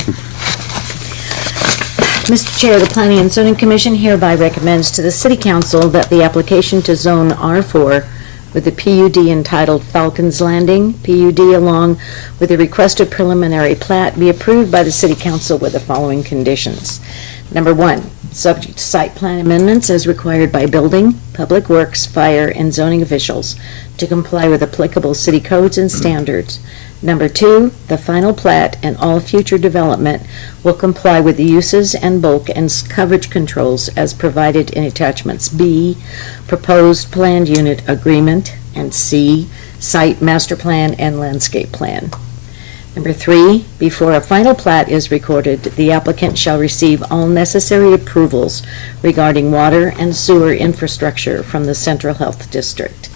Mr. Chair, the Planning and Zoning Commission hereby recommends to the City Council that the application to zone R4 with the PUD entitled Falcons Landing, PUD along with the requested preliminary plat be approved by the City Council with the following conditions. Number 1, subject to site plan amendments as required by building, public works, fire, and zoning officials to comply with applicable city codes and standards. Number 2, the final plat and all future development will comply with the uses and bulk and coverage controls as provided in attachments B, proposed planned unit agreement, and C, site master plan and landscape plan. Number 3, before a final plat is recorded, the applicant shall receive all necessary approvals regarding water and sewer infrastructure from the Central Health District.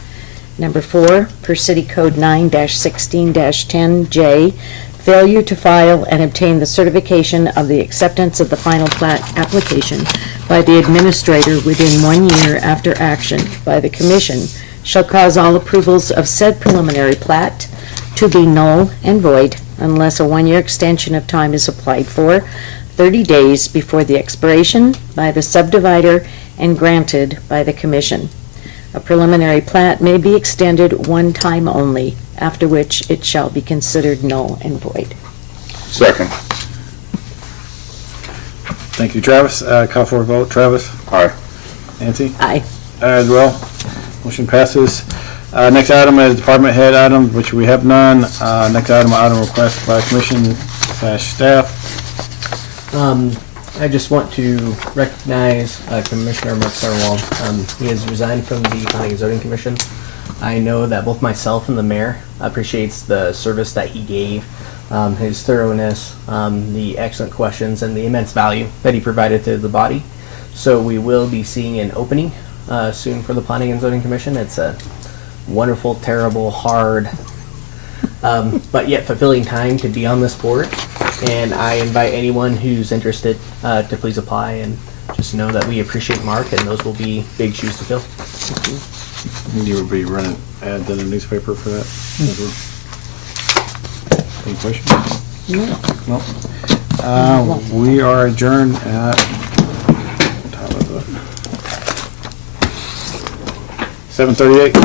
Number 4, per City Code 9-16-10J, failure to file and obtain the certification of the acceptance of the final plat application by the administrator within 1 year after action by the Commission shall cause all approvals of said preliminary plat to be null and void unless a 1-year extension of time is applied for 30 days before the expiration by the subdivider and granted by the Commission. A preliminary plat may be extended one time only, after which it shall be considered null and void. Second. Thank you, Travis. Call for a vote. Travis? Aye. Nancy? Aye. Aye as well. Motion passes. Next item is department head items, which we have none. Next item request by commission/staff. I just want to recognize Commissioner McSarwell. He has resigned from the Planning and Zoning Commission. I know that both myself and the mayor appreciates the service that he gave, his thoroughness, the excellent questions, and the immense value that he provided to the body. So we will be seeing an opening soon for the Planning and Zoning Commission. It's a wonderful, terrible, hard, but yet fulfilling time to be on this board. And I invite anyone who's interested to please apply, and just know that we appreciate Mark, and those will be big shoes to fill. You would be running ads in the newspaper for that? Any questions? No. No. We are adjourned at 7:38.